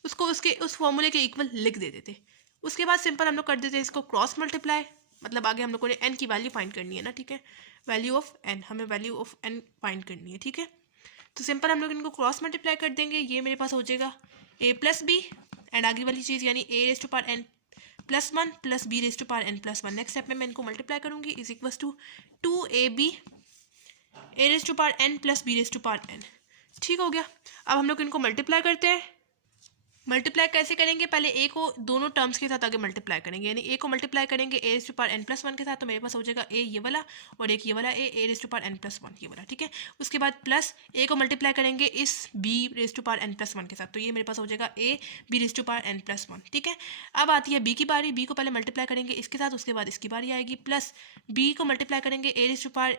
उसको उसके उस फॉर्मूले के इक्वल लिख देते थे। उसके बाद सिंपल हम लोग कर देते हैं इसको क्रॉस मल्टीप्लाई, मतलब आगे हम लोग को n की वैल्यू फाइंड करनी है ना, ठीक है, वैल्यू ऑफ n, हमें वैल्यू ऑफ n फाइंड करनी है, ठीक है। तो सिंपल हम लोग इनको क्रॉस मल्टीप्लाई कर देंगे, ये मेरे पास हो जाएगा a + b एंड आगे वाली चीज़ यानी a raise to power n + 1 plus B raise to power n + 1, next step में मैं इनको मल्टीप्लाई करूंगी, is equal to 2ab a raise to power n plus B raise to power n, ठीक हो गया। अब हम लोग इनको मल्टीप्लाई करते हैं। मल्टीप्लाई कैसे करेंगे, पहले ए को दोनों टर्म्स के साथ आगे मल्टीप्लाई करेंगे, यानी ए को मल्टीप्लाई करेंगे ए रेज़ टू पावर n + 1 के साथ, तो मेरे पास हो जाएगा ए ये वाला और एक ये वाला ए रेज़ टू पावर n + 1 ये वाला, ठीक है। उसके बाद प्लस ए को मल्टीप्लाई करेंगे इस b raise to power n + 1 के साथ, तो ये मेरे पास हो जाएगा a b raise to power n + 1, ठीक है। अब आती है बी की बारी, बी को पहले मल्टीप्लाई करेंगे इसके साथ, उसके बाद इसकी बारी आएगी, प्लस बी को मल्टीप्लाई करेंगे ए रेज़ टू पावर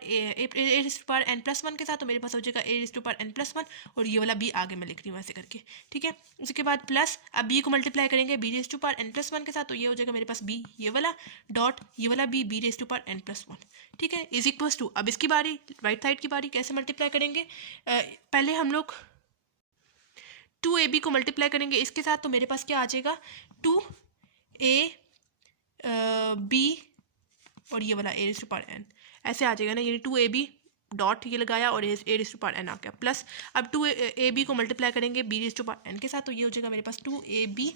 n + 1 के साथ, तो मेरे पास हो जाएगा ए रेज़ टू पावर n + 1 और ये वाला बी आगे मैं लिख रही हूँ ऐसे करके, ठीक है। उसके बाद प्लस अब बी को मल्टीप्लाई करेंगे b raise to power n + 1 के साथ, तो ये हो जाएगा मेरे पास बी ये वाला डॉट ये वाला b raise to power n + 1, ठीक है, इज इक्वल टू, अब इसकी बारी राइट साइड की बारी कैसे मल्टीप्लाई करेंगे, पहले हम लोग 2ab को मल्टीप्लाई करेंगे इसके साथ, तो मेरे पास क्या आ जाएगा 2ab और ये वाला a raise to power n ऐसे आ जाएगा ना, यानी 2ab डॉट ये लगाया और a raise to power n आ गया प्लस। अब 2ab को मल्टीप्लाई करेंगे b raise to power n के साथ, तो ये हो जाएगा मेरे पास 2ab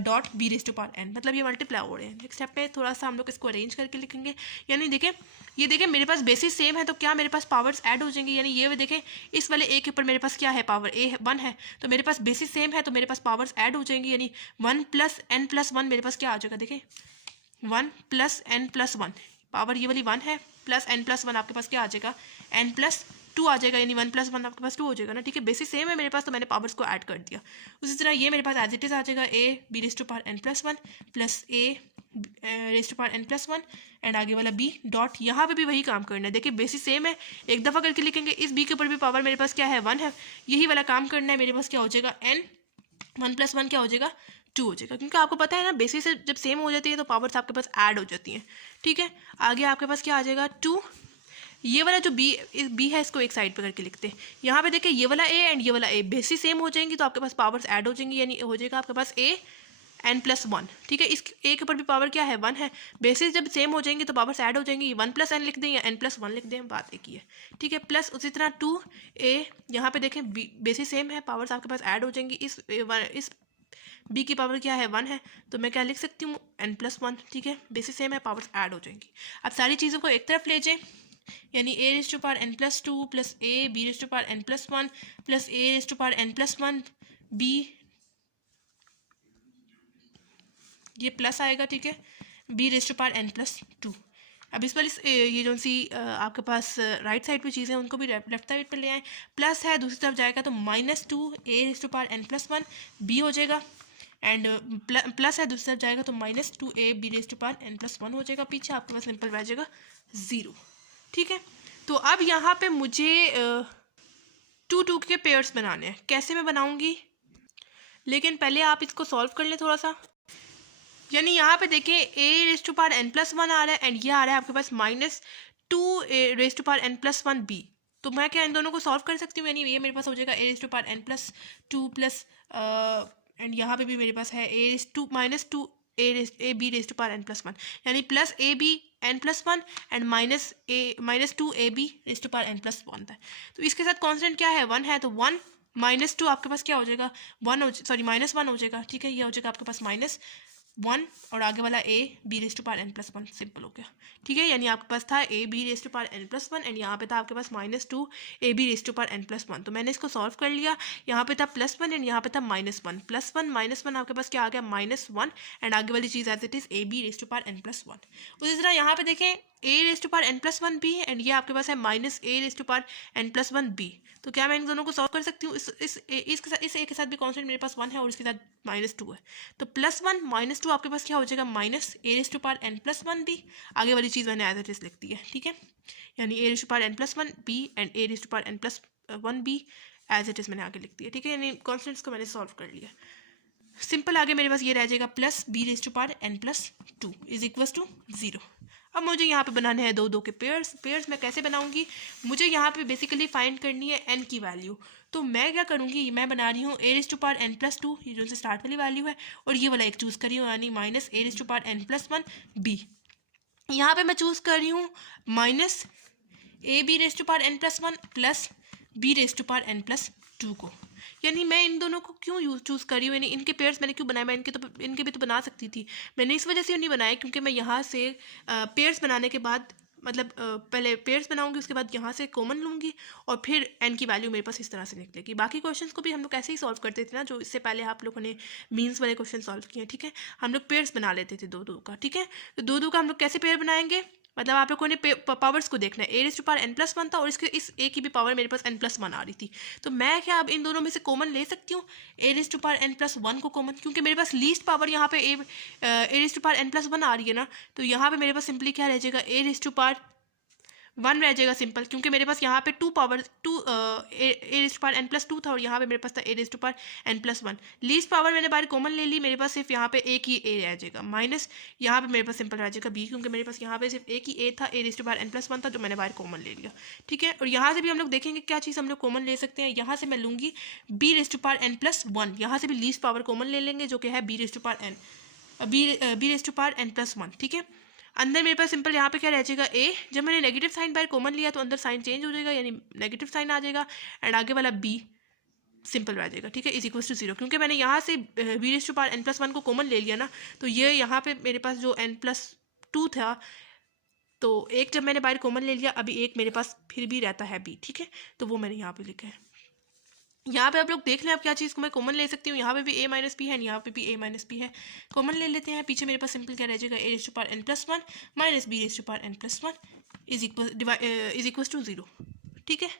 dot b raise to power n, मतलब ये मल्टीप्लाई हो रहे हैं। नेक्स्ट स्टेप पे थोड़ा सा हम लोग इसको अरेंज करके लिखेंगे, यानी देखें ये देखें मेरे पास बेसिस सेम है तो क्या मेरे पास पावर्स ऐड हो जाएंगी, यानी ये देखें इस वाले ए के ऊपर मेरे पास क्या है, पावर ए 1 है, तो मेरे पास बेसिस सेम है तो मेरे पास पावर्स ऐड हो जाएंगी, यानी 1 + n + 1 मेरे पास क्या आ जाएगा, देखें 1 + n + 1, पावर ये वाली 1 है प्लस n + 1 आपके पास क्या आ जाएगा, n + 2 आ जाएगा, यानी 1 + 1 आपके पास 2 हो जाएगा ना। ठीक है, बेसिस सेम है मेरे पास तो मैंने पावर्स को ऐड कर दिया। उसी तरह ये मेरे पास एज इट इज़ आ जाएगा a b raise to power n + 1 plus a raise to power n + 1 and आगे वाला b डॉट, यहाँ पे भी वही काम करना है। देखिए बेसिस सेम है, एक दफ़ा करके लिखेंगे, इस b के ऊपर भी पावर मेरे पास क्या है 1 है, यही वाला काम करना है। मेरे पास क्या हो जाएगा n 1 + 1 क्या हो जाएगा 2 हो जाएगा, क्योंकि आपको पता है ना बेसिस से जब सेम हो जाती है तो पावर्स आपके पास ऐड हो जाती हैं। ठीक है, आगे आपके पास क्या आ जाएगा 2, ये वाला जो b है इसको एक साइड पे करके लिखते हैं। यहाँ पे देखिए ये वाला a एंड ये वाला a बेसिस सेम हो जाएंगी तो आपके पास पावर्स ऐड हो जाएंगी, यानी हो जाएगा आपके पास a n + 1। ठीक है, इस a के ऊपर भी पावर क्या है 1 है, बेसिस जब सेम हो जाएंगी तो पावर्स ऐड हो जाएंगी, 1 + n लिख दें या n + 1 लिख दें, बात एक ही है। ठीक है, प्लस उसी तरह 2a, यहाँ पे देखें बेसिस सेम है, पावर्स आपके पास ऐड हो जाएंगी, इस b की पावर क्या है 1 है, तो मैं क्या लिख सकती हूँ n + 1। ठीक है, बेसिस सेम है, पावर्स ऐड हो जाएंगी। अब सारी चीज़ों को एक तरफ ले जाएं, यानी a raise to power n + 2 plus a b raise to power n + 1 plus a raise to power n + 1 b, ये प्लस आएगा। ठीक है, b raise to power n + 2। अब इस पर ये जो सी आपके पास राइट साइड पे चीज़ें उनको भी लेफ्ट साइड पे ले आएँ, प्लस है दूसरी तरफ जाएगा तो -2 a raise to power n + 1 b हो जाएगा, एंड प्लस है दूसरी तरफ जाएगा तो -2 a b raise to power n + 1 हो जाएगा, पीछे आपके पास सिंपल रह जाएगा 0। ठीक है, तो अब यहाँ पे मुझे 2 के पेयर्स बनाने हैं, कैसे मैं बनाऊँगी, लेकिन पहले आप इसको सॉल्व कर लें थोड़ा सा। यानी यहाँ पे देखें a raise to power n + 1 आ रहा है एंड ये आ रहा है आपके पास -2 a raise to power n + 1 b, तो मैं क्या इन दोनों को सॉल्व कर सकती हूँ, यानी ये मेरे पास हो जाएगा a raise to power n + 2 plus and यहाँ पे भी मेरे पास है -2 a b raise to power n + 1, यानी plus a b n + 1 and -2 a b raise to power n + 1 है। तो इसके साथ कांस्टेंट क्या है 1 है, तो 1 -2 आपके पास क्या हो जाएगा -1 हो जाएगा। ठीक है, ये हो जाएगा आपके पास -1 और आगे वाला a b raise to power n + 1 simple हो गया। ठीक है, यानी आपके पास था a b raise to power n + 1 and यहाँ पे था आपके पास -2 a b raise to power n + 1, तो मैंने इसको सॉल्व कर लिया। यहाँ पे था +1 एंड यहाँ पे था -1, +1 आपके पास क्या आ गया -1 एंड आगे वाली चीज़ as it is a b raise to power n + 1। उसी तरह यहाँ पे देखें a raise to power n + 1 b and ये आपके पास है -a raise to power n + 1 b, तो क्या मैं इन दोनों को सॉल्व कर सकती हूँ। इस a के साथ भी कांस्टेंट मेरे पास 1 है और इसके साथ -2 है, तो +1 -2 आपके पास क्या हो जाएगा -a raise to power n + 1 b, आगे वाली चीज़ मैंने एज इट इज़ लिख दी है। ठीक है, यानी a raise to power n + 1 b and a raise to power n + 1 b as it is मैंने आगे लिख दिया। ठीक है, यानी कॉन्स्टेंट्स को मैंने सॉल्व कर लिया। सिंपल आगे मेरे पास ये रह जाएगा plus b raise to power n + 2 = 0। अब मुझे यहाँ पे बनाने हैं 2 के पेयर्स मैं कैसे बनाऊंगी, मुझे यहाँ पे बेसिकली फाइंड करनी है n की वैल्यू, तो मैं क्या करूँगी, मैं बना रही हूँ a raise to power n + 2, ये जो से स्टार्ट वाली वैल्यू है, और ये वाला एक चूज़ करी हूँ, यानी -a raise to power n + 1 b। यहाँ पे मैं चूज़ कर रही हूँ -a b raise to power n + 1 plus b raise to power n + 2 को, यानी मैं इन दोनों को क्यों चूज़ कर रही हूँ, यानी इनके पेयर्स मैंने क्यों बनाए, मैं इनके भी तो बना सकती थी, मैंने इस वजह से नहीं बनाया क्योंकि मैं यहाँ से पेयर्स बनाने के बाद मतलब पहले पेयर्स बनाऊंगी, उसके बाद यहाँ से कॉमन लूँगी और फिर n की वैल्यू मेरे पास इस तरह से निकलेगी। बाकी क्वेश्चंस को भी हम लोग ऐसे ही सॉल्व करते थे ना, जो इससे पहले आप लोगों ने मीन्स वाले क्वेश्चन सॉल्व किए। ठीक है, हम लोग पेयर्स बना लेते थे 2 का। ठीक है, तो 2 का हम लोग कैसे पेयर बनाएंगे, मतलब आप लोगों ने पावर्स को देखना है, a raise to power n + 1 था और इस a की भी पावर मेरे पास n + 1 आ रही थी, तो मैं क्या अब इन दोनों में से कॉमन ले सकती हूँ a raise to power n + 1 को कॉमन, क्योंकि मेरे पास लीस्ट पावर यहाँ पे a raise to power n + 1 आ रही है ना, तो यहाँ पे मेरे पास सिंपली क्या रह जाएगा a रेज़ टू पावर 1 रह जाएगा सिंपल, क्योंकि मेरे पास यहाँ पे a raise to power n + 2 था और यहाँ पे मेरे पास था a raise to power n + 1। Least power मैंने बाहर कॉमन ले ली, मेरे पास सिर्फ यहाँ पे एक ही a रह जाएगा, माइनस यहाँ पे मेरे पास सिंपल रह जाएगा b, क्योंकि मेरे पास यहाँ पे सिर्फ एक ही a था, a raise to power n + 1 था, जो मैंने बाहर कॉमन ले लिया। ठीक है, और यहाँ से भी हम लोग देखेंगे क्या चीज़ हम लोग कॉमन ले सकते हैं, यहाँ से मैं लूँगी b raise to power n + 1, यहाँ से भी लीस्ट पावर कॉमन ले लेंगे जो कि है b raise to power n + 1। ठीक है, अंदर मेरे पास सिंपल यहाँ पे क्या रह जाएगा ए, जब मैंने नेगेटिव साइन बाहर कॉमन लिया तो अंदर साइन चेंज हो जाएगा, यानी नेगेटिव साइन आ जाएगा, एंड आगे वाला बी सिंपल रह जाएगा, ठीक है, इज इक्वल टू 0। क्योंकि मैंने यहाँ से B raise to power n+1 को कॉमन ले लिया ना, तो ये यहाँ पे मेरे पास जो n+2 था, तो एक जब मैंने बाहर कॉमन ले लिया, अभी एक मेरे पास फिर भी रहता है बी, ठीक है, तो वो मैंने यहाँ पे लिखा है। यहाँ पे आप लोग देख लें आप क्या चीज़ को मैं कॉमन ले सकती हूँ, यहाँ पे भी a माइनस पी है, यहाँ पे भी a माइनस पी है, कॉमन ले लेते हैं। पीछे मेरे पास सिंपल क्या रह जाएगा, a raise to power n+1 minus b raise to power n+1 is equal to 0, ठीक है।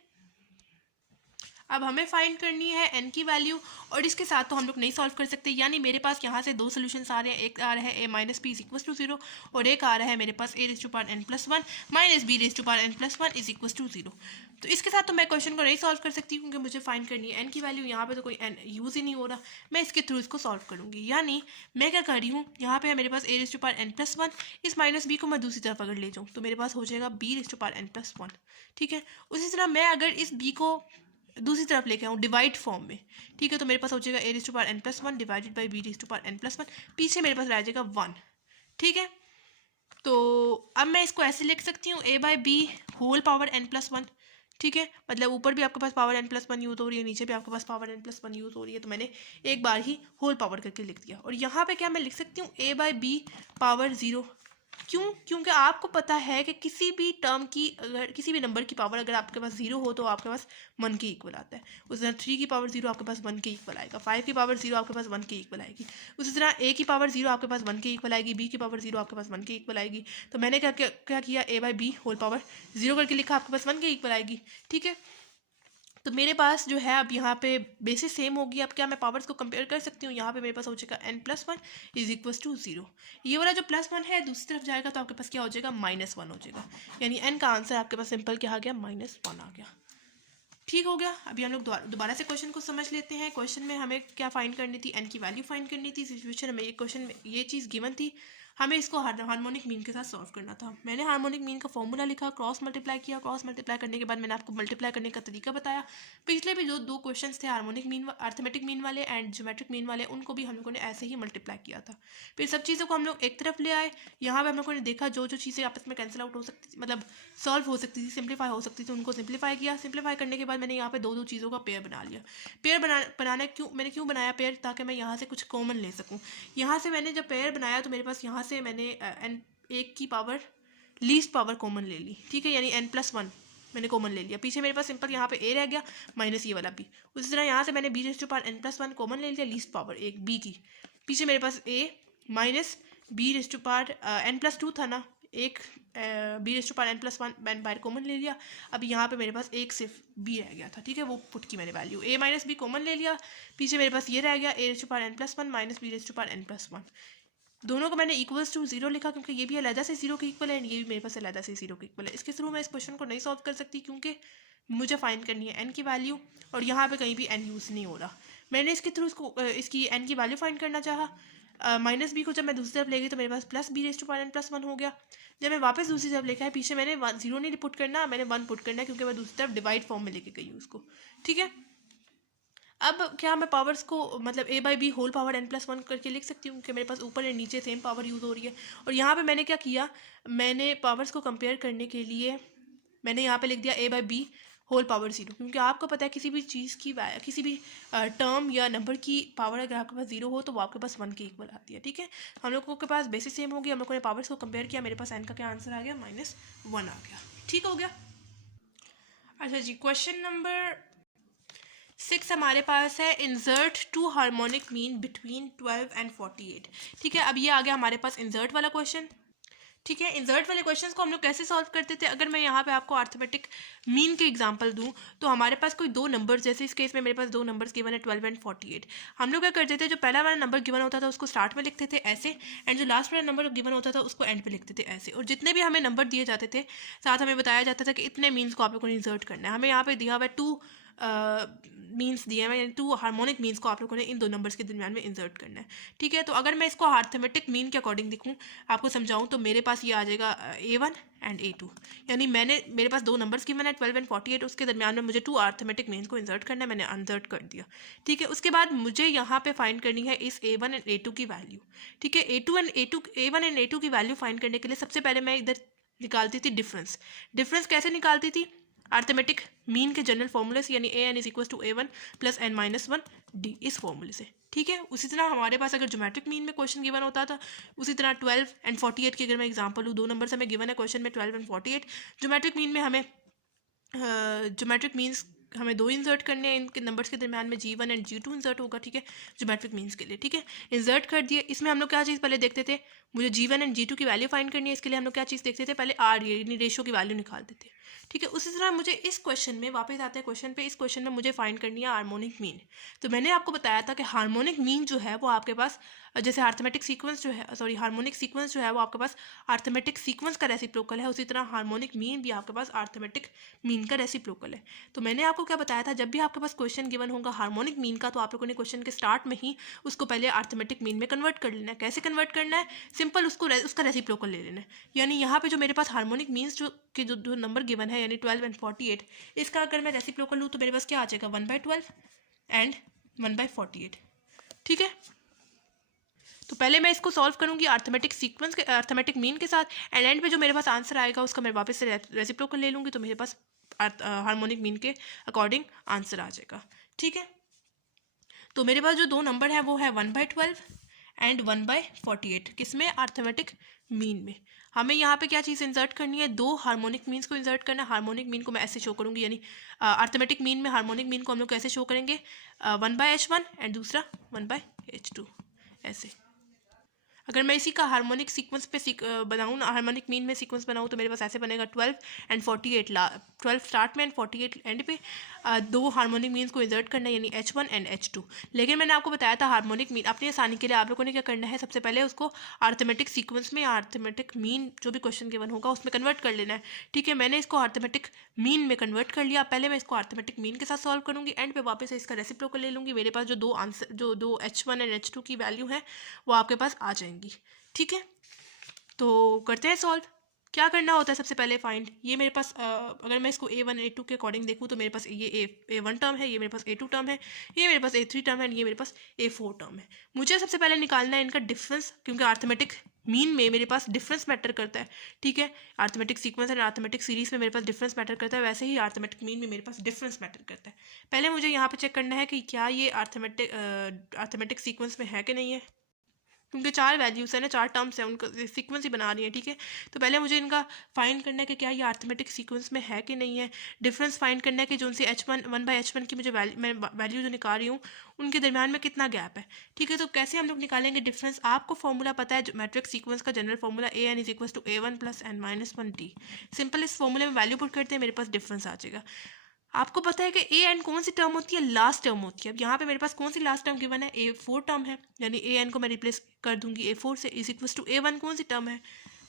अब हमें फाइंड करनी है n की वैल्यू, और इसके साथ तो हम लोग नहीं सॉल्व कर सकते, यानी मेरे पास यहाँ से दो सोल्यूशंस आ रहे हैं, एक आ रहा है a minus P is equal to 0, और एक आ रहा है मेरे पास a raise to power n+1 minus b raise to power n+1 is equal to 0। तो इसके साथ तो मैं क्वेश्चन को नहीं सॉल्व कर सकती क्योंकि मुझे फाइंड करनी है n की वैल्यू। यहाँ पे तो कोई n यूज़ ही नहीं हो रहा, मैं इसके थ्रू इसको सॉल्व करूँगी। यानी मैं क्या कर रही हूँ, यहाँ पे है मेरे पास a raise to power n+1, इस माइनस b को मैं दूसरी तरफ अगर ले जाऊँ तो मेरे पास हो जाएगा b raise to power n+1, ठीक है। उसी तरह मैं अगर इस b को दूसरी तरफ लेके आऊँ डिवाइड फॉर्म में, ठीक है, तो मेरे पास हो जाएगा a raise to power n+1 divided by b raise to power n+1, पीछे मेरे पास रह जाएगा 1, ठीक है। तो अब मैं इसको ऐसे लिख सकती हूँ a by B whole power n+1, ठीक है, मतलब ऊपर भी आपके पास पावर n+1 यूज़ हो रही है, नीचे भी आपके पास पावर n+1 यूज़ हो रही है, तो मैंने एक बार ही होल पावर करके लिख दिया। और यहाँ पे क्या मैं लिख सकती हूँ a बाई बी पावर 0, क्यों? क्योंकि आपको पता है कि किसी भी टर्म की अगर किसी भी नंबर की पावर अगर आपके पास 0 हो तो आपके पास 1 के इक्वल आता है। उसी तरह 3 की पावर 0 आपके पास 1 के इक्वल आएगा, 5 की पावर 0 आपके पास 1 के इक्वल आएगी, उसी तरह a की पावर 0 आपके पास 1 के इक्वल आएगी, b की पावर 0 आपके पास 1 के इक्वल आएगी। तो मैंने क्या किया, a by B whole power 0 करके लिखा, आपके पास 1 के इक्वल आएगी, ठीक है। तो मेरे पास जो है अब यहाँ पे बेसिस सेम होगी। अब क्या मैं पावर्स को कंपेयर कर सकती हूँ, यहाँ पे मेरे पास हो जाएगा n+1 इज इक्वल टू 0, ये वाला जो +1 है दूसरी तरफ जाएगा तो आपके पास क्या हो जाएगा, -1 हो जाएगा, यानी n का आंसर आपके पास सिंपल क्या आ गया, -1 आ गया, ठीक हो गया। अभी हम लोग दोबारा से क्वेश्चन को समझ लेते हैं। क्वेश्चन में हमें क्या फाइंड करनी थी, n की वैल्यू फाइंड करनी थी। सिचुएशन में ये क्वेश्चन में ये चीज़ गिवन थी, हमें इसको हार्मोनिक मीन के साथ सॉल्व करना था। मैंने हार्मोनिक मीन का फॉर्मूला लिखा, क्रॉस मल्टीप्लाई किया, क्रॉस मल्टीप्लाई करने के बाद मैंने आपको मल्टीप्लाई करने का तरीका बताया। पिछले भी जो दो क्वेश्चंस थे हार्मोनिक मीन अर्थमेटिक मीन वाले एंड ज्योमेट्रिक मीन वाले, उनको भी हम लोगों ने ऐसे ही मल्टीप्लाई किया था। फिर सब चीज़ों को हम लोग एक तरफ ले आए, यहाँ पर हम लोगों ने देखा जो जो चीज़ें आपस में कैंसिल आउट हो सकती थी, मतलब सॉल्व हो सकती थी, सिंप्लीफाई हो सकती थी, उनको सिंप्लीफाई किया। सिंप्लीफाई करने के बाद मैंने यहाँ पे दो दो चीज़ों का पेयर बना लिया। पेयर बनाना मैंने क्यों बनाया पेयर, ताकि मैं यहाँ से कुछ कॉमन ले सकूँ। यहाँ से मैंने जब पेयर बनाया तो मेरे पास यहाँ से मैंने एक की पावर लीस्ट पावर कॉमन ले ली, ठीक है, यानी n+1 मैंने कॉमन ले लिया। पीछे मेरे पास सिंपल यहाँ पे a रह गया माइनस ये वाला b। उसी तरह यहाँ से मैंने b raise to power n+1 common ले लिया, लीस्ट पावर एक b की। पीछे मेरे पास a minus b raise to power n+2 था ना, एक b raise to power n+1 मैंने बाहर कॉमन ले लिया। अब यहाँ पे मेरे पास एक सिर्फ b रह गया था, ठीक है, वो पुट की मैंने value a minus b common ले लिया। पीछे मेरे पास ये रह गया a raise to power n+1 minus b raise to power n+1। दोनों को मैंने इक्वल्स टू 0 लिखा क्योंकि ये भी अलग से 0 के इक्वल है एंड ये भी मेरे पास अलग से 0 के इक्वल है। इसके थ्रू मैं इस क्वेश्चन को नहीं सॉल्व कर सकती क्योंकि मुझे फाइंड करनी है n की वैल्यू, और यहाँ पे कहीं भी n यूज़ नहीं हो रहा। मैंने इसके थ्रू इसकी n की वैल्यू फाइंड करना चाहा। माइनस b को जब मैं दूसरी तरफ ले गई तो मेरे पास plus b raise to power n+1 हो गया। जब मैं वापस दूसरी तरफ लेकर है, पीछे मैंने 0 नहीं पुट करना, मैंने 1 पुट करना है क्योंकि मैं दूसरी तरफ डिवाइड फॉर्म में लेके गई हूँ उसको, ठीक है। अब क्या मैं पावर्स को मतलब a by B whole power n+1 करके लिख सकती हूँ कि मेरे पास ऊपर और नीचे सेम पावर यूज़ हो रही है। और यहाँ पे मैंने क्या किया, मैंने पावर्स को कंपेयर करने के लिए मैंने यहाँ पे लिख दिया a by B whole power 0, क्योंकि आपको पता है किसी भी चीज़ की किसी भी टर्म या नंबर की पावर अगर आपके पास 0 हो तो वो आपके पास 1 के इक्वल आती है, ठीक है। हम लोगों के पास बेसिस सेम हो गया, हम लोगों ने पावर्स को कंपेयर किया, मेरे पास n का क्या आंसर आ गया, -1 आ गया, ठीक हो गया। अच्छा जी, क्वेश्चन नंबर 6 हमारे पास है, insert two harmonic mean between 12 and 48, ठीक है। अब ये आ गया हमारे पास इंसर्ट वाला क्वेश्चन, ठीक है। इंसर्ट वाले क्वेश्चंस को हम लोग कैसे सॉल्व करते थे, अगर मैं यहाँ पे आपको अर्थमेटिक मीन के एग्जांपल दूँ तो हमारे पास कोई दो नंबर्स, जैसे इस केस में मेरे पास दो नंबर्स गिवन है 12 एंड 48। हम लोग क्या करते थे, जो पहला वाला नंबर गिवन होता था उसको स्टार्ट में लिखते थे ऐसे, एंड जो लास्ट वाला नंबर गिवन होता था उसको एंड पे लिखते थे ऐसे। और जितने भी हमें नंबर दिए जाते थे साथ हमें बताया जाता था कि इतने मीन्स को आप लोगों ने इंसर्ट करना है। हमें यहाँ पे दिया हुआ है 2 मीन्स दिए हैं, यानी 2 हार्मोनिक मीन्स को आप लोगों ने इन 2 नंबर्स के दरमियान में इंसर्ट करना है। ठीक है, तो अगर मैं इसको अर्थमेटिक मीन के अकॉर्डिंग लिखूँ, आपको समझाऊँ, तो मेरे पास ये आ जाएगा A1 एंड A2, यानी मेरे पास 2 नंबर्स गिवन है 12 एंड 48, उसके दरमियान में मुझे 2 अर्थमेटिक मीन को इंसर्ट करना है, मैंने इंसर्ट कर दिया। ठीक है, उसके बाद मुझे यहाँ पे फाइंड करनी है इस A1 एंड A2 की वैल्यू। ठीक है, A1 एंड A2 की वैल्यू फाइंड करने के लिए सबसे पहले मैं इधर निकालती थी डिफरेंस कैसे निकालती थी, अर्थमेटिक मीन के जनरल फॉर्मूले से, यानी an is equal to A1 plus n-1 d, इस फॉर्मूले से। ठीक है, उसी तरह हमारे पास अगर ज्योमेट्रिक मीन में क्वेश्चन गिवन होता था, उसी तरह 12 एंड 48 की अगर मैं एग्जांपल लूँ, 2 नंबर्स हमें गिवन है क्वेश्चन में 12 एंड 48, ज्योमेट्रिक मीन में हमें ज्योमेट्रिक मीन्स हमें 2 इंसर्ट करने हैं, इनके नंबर्स के दरमियान में G1 एंड G2 इंसर्ट होगा। ठीक है, ज्योमेट्रिक मीन्स के लिए। ठीक है, इंसर्ट कर दिए। इसमें हम लोग क्या चीज़ पहले देखते थे, मुझे G1 एंड G2 की वैल्यू फाइंड करनी है, इसके लिए हम लोग क्या चीज़ देखते थे, पहले R यानी रेशो की वैल्यू निकालते थे। ठीक है, उसी तरह मुझे इस क्वेश्चन में वापस आते हैं क्वेश्चन पे, इस क्वेश्चन में मुझे फाइंड करनी है हार्मोनिक मीन। तो मैंने आपको बताया था कि हार्मोनिक मीन जो है वो आपके पास, जैसे अर्थमेटिक सीक्वेंस जो है, सॉरी हार्मोनिक सीक्वेंस जो है वो आपके पास अर्थमेटिक सीक्वेंस का रेसिप्रोकल है, उसी तरह हार्मोनिक मीन भी आपके पास अर्थमेटिक मीन का रेसिप्रोकल है। तो मैंने आपको क्या बताया था, जब भी आपके पास क्वेश्चन गिवन होगा हार्मोनिक मीन का, तो आप लोगों ने क्वेश्चन के स्टार्ट में ही उसको पहले अर्थमेटिक मीन में कन्वर्ट कर लेना है। कैसे कन्वर्ट करना है, सिंपल उसका रेसिप्रोकल ले लेना है। यानी यहाँ पे जो मेरे पास हार्मोनिक मीन्स जो नंबर गिवन है, यानी 12 एंड 48, इसका अगर मैं रेसिप्रोकल लूँ तो मेरे पास क्या आ जाएगा, 1/12 एंड 1/48। ठीक है, तो पहले मैं इसको सॉल्व करूंगी अर्थमेटिक सीक्वेंस के, अर्थमेटिक मीन के साथ, एंड एंड पे जो मेरे पास आंसर आएगा उसका मैं वापस से रेसिप्रोकल ले लूँगी, तो मेरे पास हार्मोनिक मीन के अकॉर्डिंग आंसर आ जाएगा। ठीक है, तो मेरे पास जो 2 नंबर हैं वो है 1/12 एंड 1/48, किसमें, अर्थमेटिक मीन में। हमें यहाँ पे क्या चीज़ इंसर्ट करनी है, 2 हार्मोनिक मीन्स को इंसर्ट करना है। हार्मोनिक मीन को मैं ऐसे शो करूँगी, यानी अर्थमेटिक मीन में हार्मोनिक मीन को हम लोग कैसे शो करेंगे, 1/H1 एंड दूसरा 1/H2, ऐसे। अगर मैं इसी का हार्मोनिक सीक्वेंस पे बनाऊँ ना, हार्मोनिक मीन में सीक्वेंस बनाऊँ, तो मेरे पास ऐसे बनेगा 12 एंड 48 12 स्टार्ट में एंड 48 एंड पे। 2 हार्मोनिक मीन्स को इंसर्ट करना है, यानी H1 एंड H2। लेकिन मैंने आपको बताया था हार्मोनिक मीन अपनी आसानी के लिए आप लोगों ने क्या करना है, सबसे पहले उसको अर्थमेटिक सीक्वेंस में, अर्थमेटिक मीन जो भी क्वेश्चन गिवन होगा उसमें कन्वर्ट कर लेना है। ठीक है, मैंने इसको अर्थमेटिक मीन में कन्वर्ट कर लिया। पहले मैं इसको अर्थमेटिक मीन के साथ सॉल्व करूँगी, एंड पे वापस से इसका रेसिप्रोकल ले लूँगी। मेरे पास जो 2 आंसर, जो 2 H1 एंड H2 की वैल्यू है वो आपके पास आ जाएंगी। ठीक है, तो करते हैं सॉल्व। क्या करना होता है, सबसे पहले फाइंड, ये मेरे पास अगर मैं इसको A1 A2 के अकॉर्डिंग देखूँ, तो मेरे पास ये A1 टर्म है, ये मेरे पास A2 टर्म है, ये मेरे पास A3 टर्म है, ये मेरे पास A4 टर्म है। मुझे सबसे पहले निकालना है इनका डिफरेंस, क्योंकि अर्थमेटिक मीन में मेरे पास डिफरेंस मैटर करता है। ठीक है, arithmetic sequence and arithmetic series में मेरे पास डिफरेंस मैटर करता है, वैसे ही अर्थमेटिक मीन में मेरे पास डिफरेंस मैटर करता है। पहले मुझे यहाँ पे चेक करना है कि क्या ये अर्थमेटिक सीक्वेंस में है कि नहीं है, क्योंकि 4 वैल्यूज़ है ना, 4 टर्म्स हैं, उनका सीक्वेंस ही बना रही है। ठीक है, तो पहले मुझे इनका फाइंड करना है कि क्या ये अर्थमेटिक सीक्वेंस में है कि नहीं है। डिफरेंस फाइंड करना है कि जो उनसे H1 1/H1 की मुझे मैं वैल्यू जो निकाल रही हूँ उनके दरमियान में कितना गैप है। ठीक है, तो कैसे हम लोग निकालेंगे डिफरेंस, आपको फॉर्मूला पता है ज्योमेट्रिक सीक्वेंस का, general formula an is equal to A1 plus n-1 d। Simple इस फॉर्मूले में वैल्यू पुट करते हैं, मेरे पास डिफरेंस आ जाएगा। आपको पता है कि ए एन कौन सी टर्म होती है, लास्ट टर्म होती है। अब यहाँ पे मेरे पास कौन सी लास्ट टर्म गिवन है, A4 टर्म है, यानी ए एन को मैं रिप्लेस कर दूंगी A4 से, इज इक्वल टू A1 कौन सी टर्म है,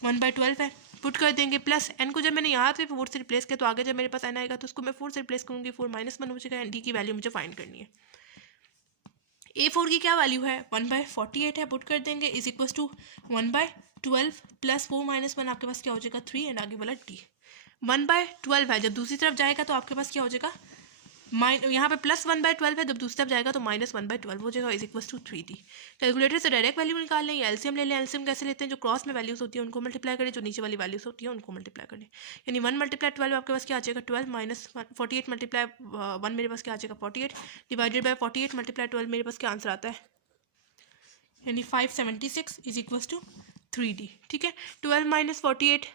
1/12 है, पुट कर देंगे, प्लस n को जब मैंने यहाँ पे 4 से रिप्लेस किया, तो आगे जब मेरे पास n आएगा तो उसको मैं 4 से रिप्लेस करूँगी, 4 -1 हो जाएगा, डी की वैल्यू मुझे फाइंड करनी है। A4 की क्या वैल्यू है, 1/48 है, पुट कर देंगे, इज इक्वल टू 1/12 प्लस 4 - 1 आपके पास क्या हो जाएगा 3, एंड आगे वाला डी। 1/12 है, जब दूसरी तरफ जाएगा तो आपके पास क्या हो जाएगा, यहाँ पे प्लस 1/12 है, जब दूसरी तरफ जाएगा तो -1/12 हो जाएगा, is equal to 3d। Calculator से डायरेक्ट वैल्यू निकाल लें या एलसीएम ले लें। एलसीएम कैसे लेते हैं, जो क्रॉस में वैल्यूज होती है उनको मल्टीप्लाई करें, जो नीचे वाली वैल्यूज होती है उनको मल्टीप्लाई करें। यानी 1 × 12 आपके पास क्या आ जाएगा 12 माइनस 48 मल्टीप्लाई 1 मेरे पास क्या आ जाएगा 48 डिवाइडेड बाई 48 मल्टीप्लाई 12 मेरे पास क्या आंसर आता है, यानी 576 इज इक्वल टू 3d। ठीक है, 12 - 48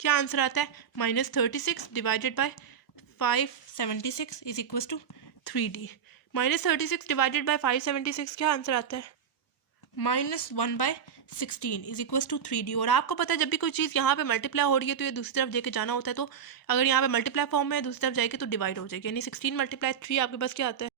क्या आंसर आता है, -36 divided by 576 is equal to 3d। -36 divided by 576 क्या आंसर आता है, -1/16 इज इक्वल टू 3d। और आपको पता है जब भी कोई चीज़ यहाँ पे मल्टीप्लाई हो रही है तो ये दूसरी तरफ लेके जाना होता है, तो अगर यहाँ पे मल्टीप्लाई फॉर्म में है दूसरी तरफ जाएगी तो डिवाइड हो जाएगी, यानी 16 × 3 आपके पास क्या आता है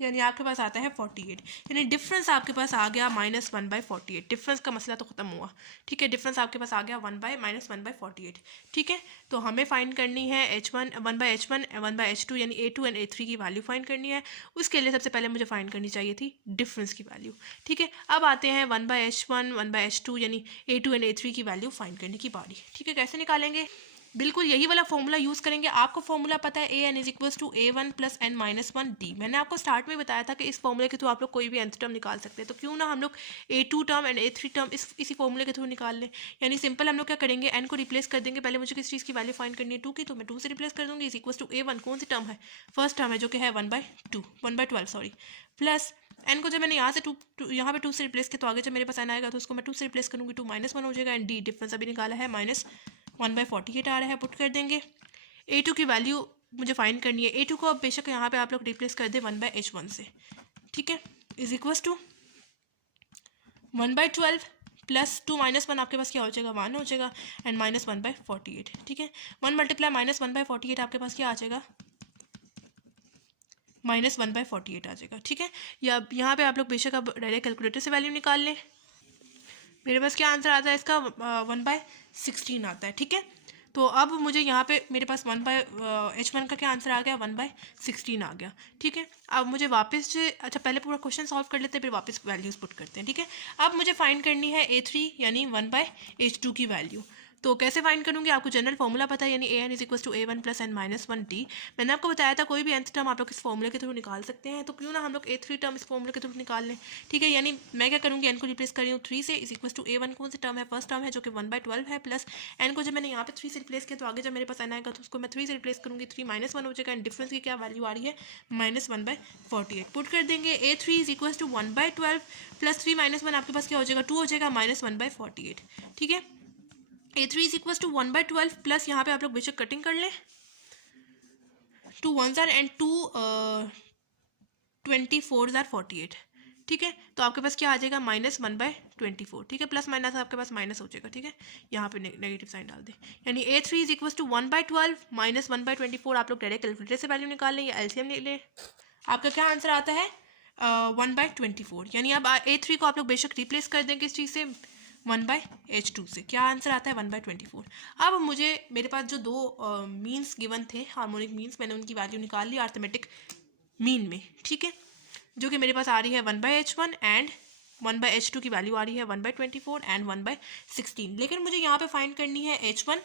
यानी आपके पास आता है 48, यानी डिफरेंस आपके पास आ गया -1/48। डिफरेंस का मसला तो ख़त्म हुआ, ठीक है। डिफरेंस आपके पास आ गया -1/48, ठीक है। तो हमें फाइंड करनी है H1 1/H1 1/H2 यानी A2 एंड A3 की वैल्यू फाइंड करनी है। उसके लिए सबसे पहले मुझे फाइंड करनी चाहिए थी डिफरेंस की वैल्यू, ठीक है। अब आते हैं 1/H1 1/H2 यानी A2 एंड A3 की वैल्यू फाइंड करने की बारी, ठीक है। कैसे निकालेंगे? बिल्कुल यही वाला फॉर्मूला यूज़ करेंगे। आपको फॉर्मूला पता है AN = A1 + N - 1D। मैंने आपको स्टार्ट में बताया था कि इस फॉर्मूले के थ्रू आप लोग कोई भी nth टर्म निकाल सकते हैं, तो क्यों ना हम लोग A2 term and A3 term इसी फॉर्मूले के थ्रू निकाल लें। यानी सिंपल हम लोग क्या करेंगे, N को रिप्लेस कर देंगे। पहले मुझे किस चीज़ की वैल्यू फाइंड करनी है, 2 की, तो मैं 2 से रिप्लेस कर दूँगी। = A1 कौन सी टर्म है, फर्स्ट टर्म है जो कि है 1/12 सॉरी, प्लस n को जब मैंने यहाँ से यहाँ पे 2 से रिप्लेस किया तो आगे जब मेरे पास n आएगा तो उसको मैं 2 से रिप्लेस करूँगी, 2 - 1 हो जाएगा। एंड D डिफरेंस अभी निकाला है -1/48 आ रहा है, पुट कर देंगे। A2 की वैल्यू मुझे फाइंड करनी है। A2 को अब बेशक यहाँ पे आप लोग रिप्लेस कर दें 1/H1 से, ठीक है। = 1/12 प्लस 2 - 1 आपके पास क्या हो जाएगा, 1 हो जाएगा। एंड -1/48, ठीक है। 1 × -1/48 आपके पास क्या आ जाएगा, -1/48 आ जाएगा, ठीक है। या यहाँ पे आप लोग बेशक अब डायरेक्ट कैलकुलेटर से वैल्यू निकाल लें। मेरे पास क्या आंसर आता है इसका, 1/16 आता है, ठीक है। तो अब मुझे यहाँ पे मेरे पास H1 का क्या आंसर आ गया, 1/16 आ गया, ठीक है। अब मुझे वापस से अच्छा पहले पूरा क्वेश्चन सॉल्व कर लेते हैं, फिर वापस वैल्यूज़ पुट करते हैं, ठीक है। अब मुझे फाइंड करनी है A3 यानी 1/H2 की वैल्यू। तो कैसे फाइंड करूँगी, आपको जनरल फॉर्मूला पता है, यानी AN = A1 + N - 1D। मैंने आपको बताया था कोई भी nth टर्म आप लोग इस फॉर्मूले के थ्रू निकाल सकते हैं, तो क्यों ना हम लोग A3 टर्म इस फॉर्मूले के थ्रू निकाल लें, ठीक है। यानी मैं क्या करूँगी, n को रिप्लेस कर रही हूँ 3 से, = A1 कौन सी टर्म है, फर्स्ट टर्म है जो कि 1/12 है, प्लस n को जब मैंने यहाँ पे 3 से रिप्लेस किया तो आगे जब मेरे पास n आएगा तो उसको मैं 3 से रिप्लेस करूँगी, 3 - 1 हो जाएगा। एंड डिफरेंस की क्या वैल्यू आ रही है, -1/48 पुट कर देंगे। A3 = 1/12 प्लस 3 - 1 आपके पास क्या हो जाएगा, 2 हो जाएगा, -1/48, ठीक है। A3 = 1/12 प्लस यहाँ पे आप लोग बेशक कटिंग कर लें, 2 1s are and 2 24s are 48, ठीक है। तो आपके पास क्या आ जाएगा, -1/24, ठीक है। प्लस माइनस आपके पास माइनस हो जाएगा, ठीक है। यहाँ पे नेगेटिव साइन डाल दें। यानी A3 = 1/12 -1/24। आप लोग डायरेक्ट कैलकुलेटर से वैल्यू निकाल लें या LCM ले लें। आपका क्या आंसर आता है, 1/24। यानी अब A3 को आप लोग बेशक रिप्लेस कर दें किस चीज़ से, 1/H2 से। क्या आंसर आता है, 1/24। अब मुझे मेरे पास जो दो मीन्स गिवन थे, हार्मोनिक मीन्स, मैंने उनकी वैल्यू निकाल ली अर्थमेटिक मीन में, ठीक है। जो कि मेरे पास आ रही है 1/H1 एंड 1/H2 की वैल्यू आ रही है 1/24 एंड 1/16। लेकिन मुझे यहाँ पे फाइंड करनी है H1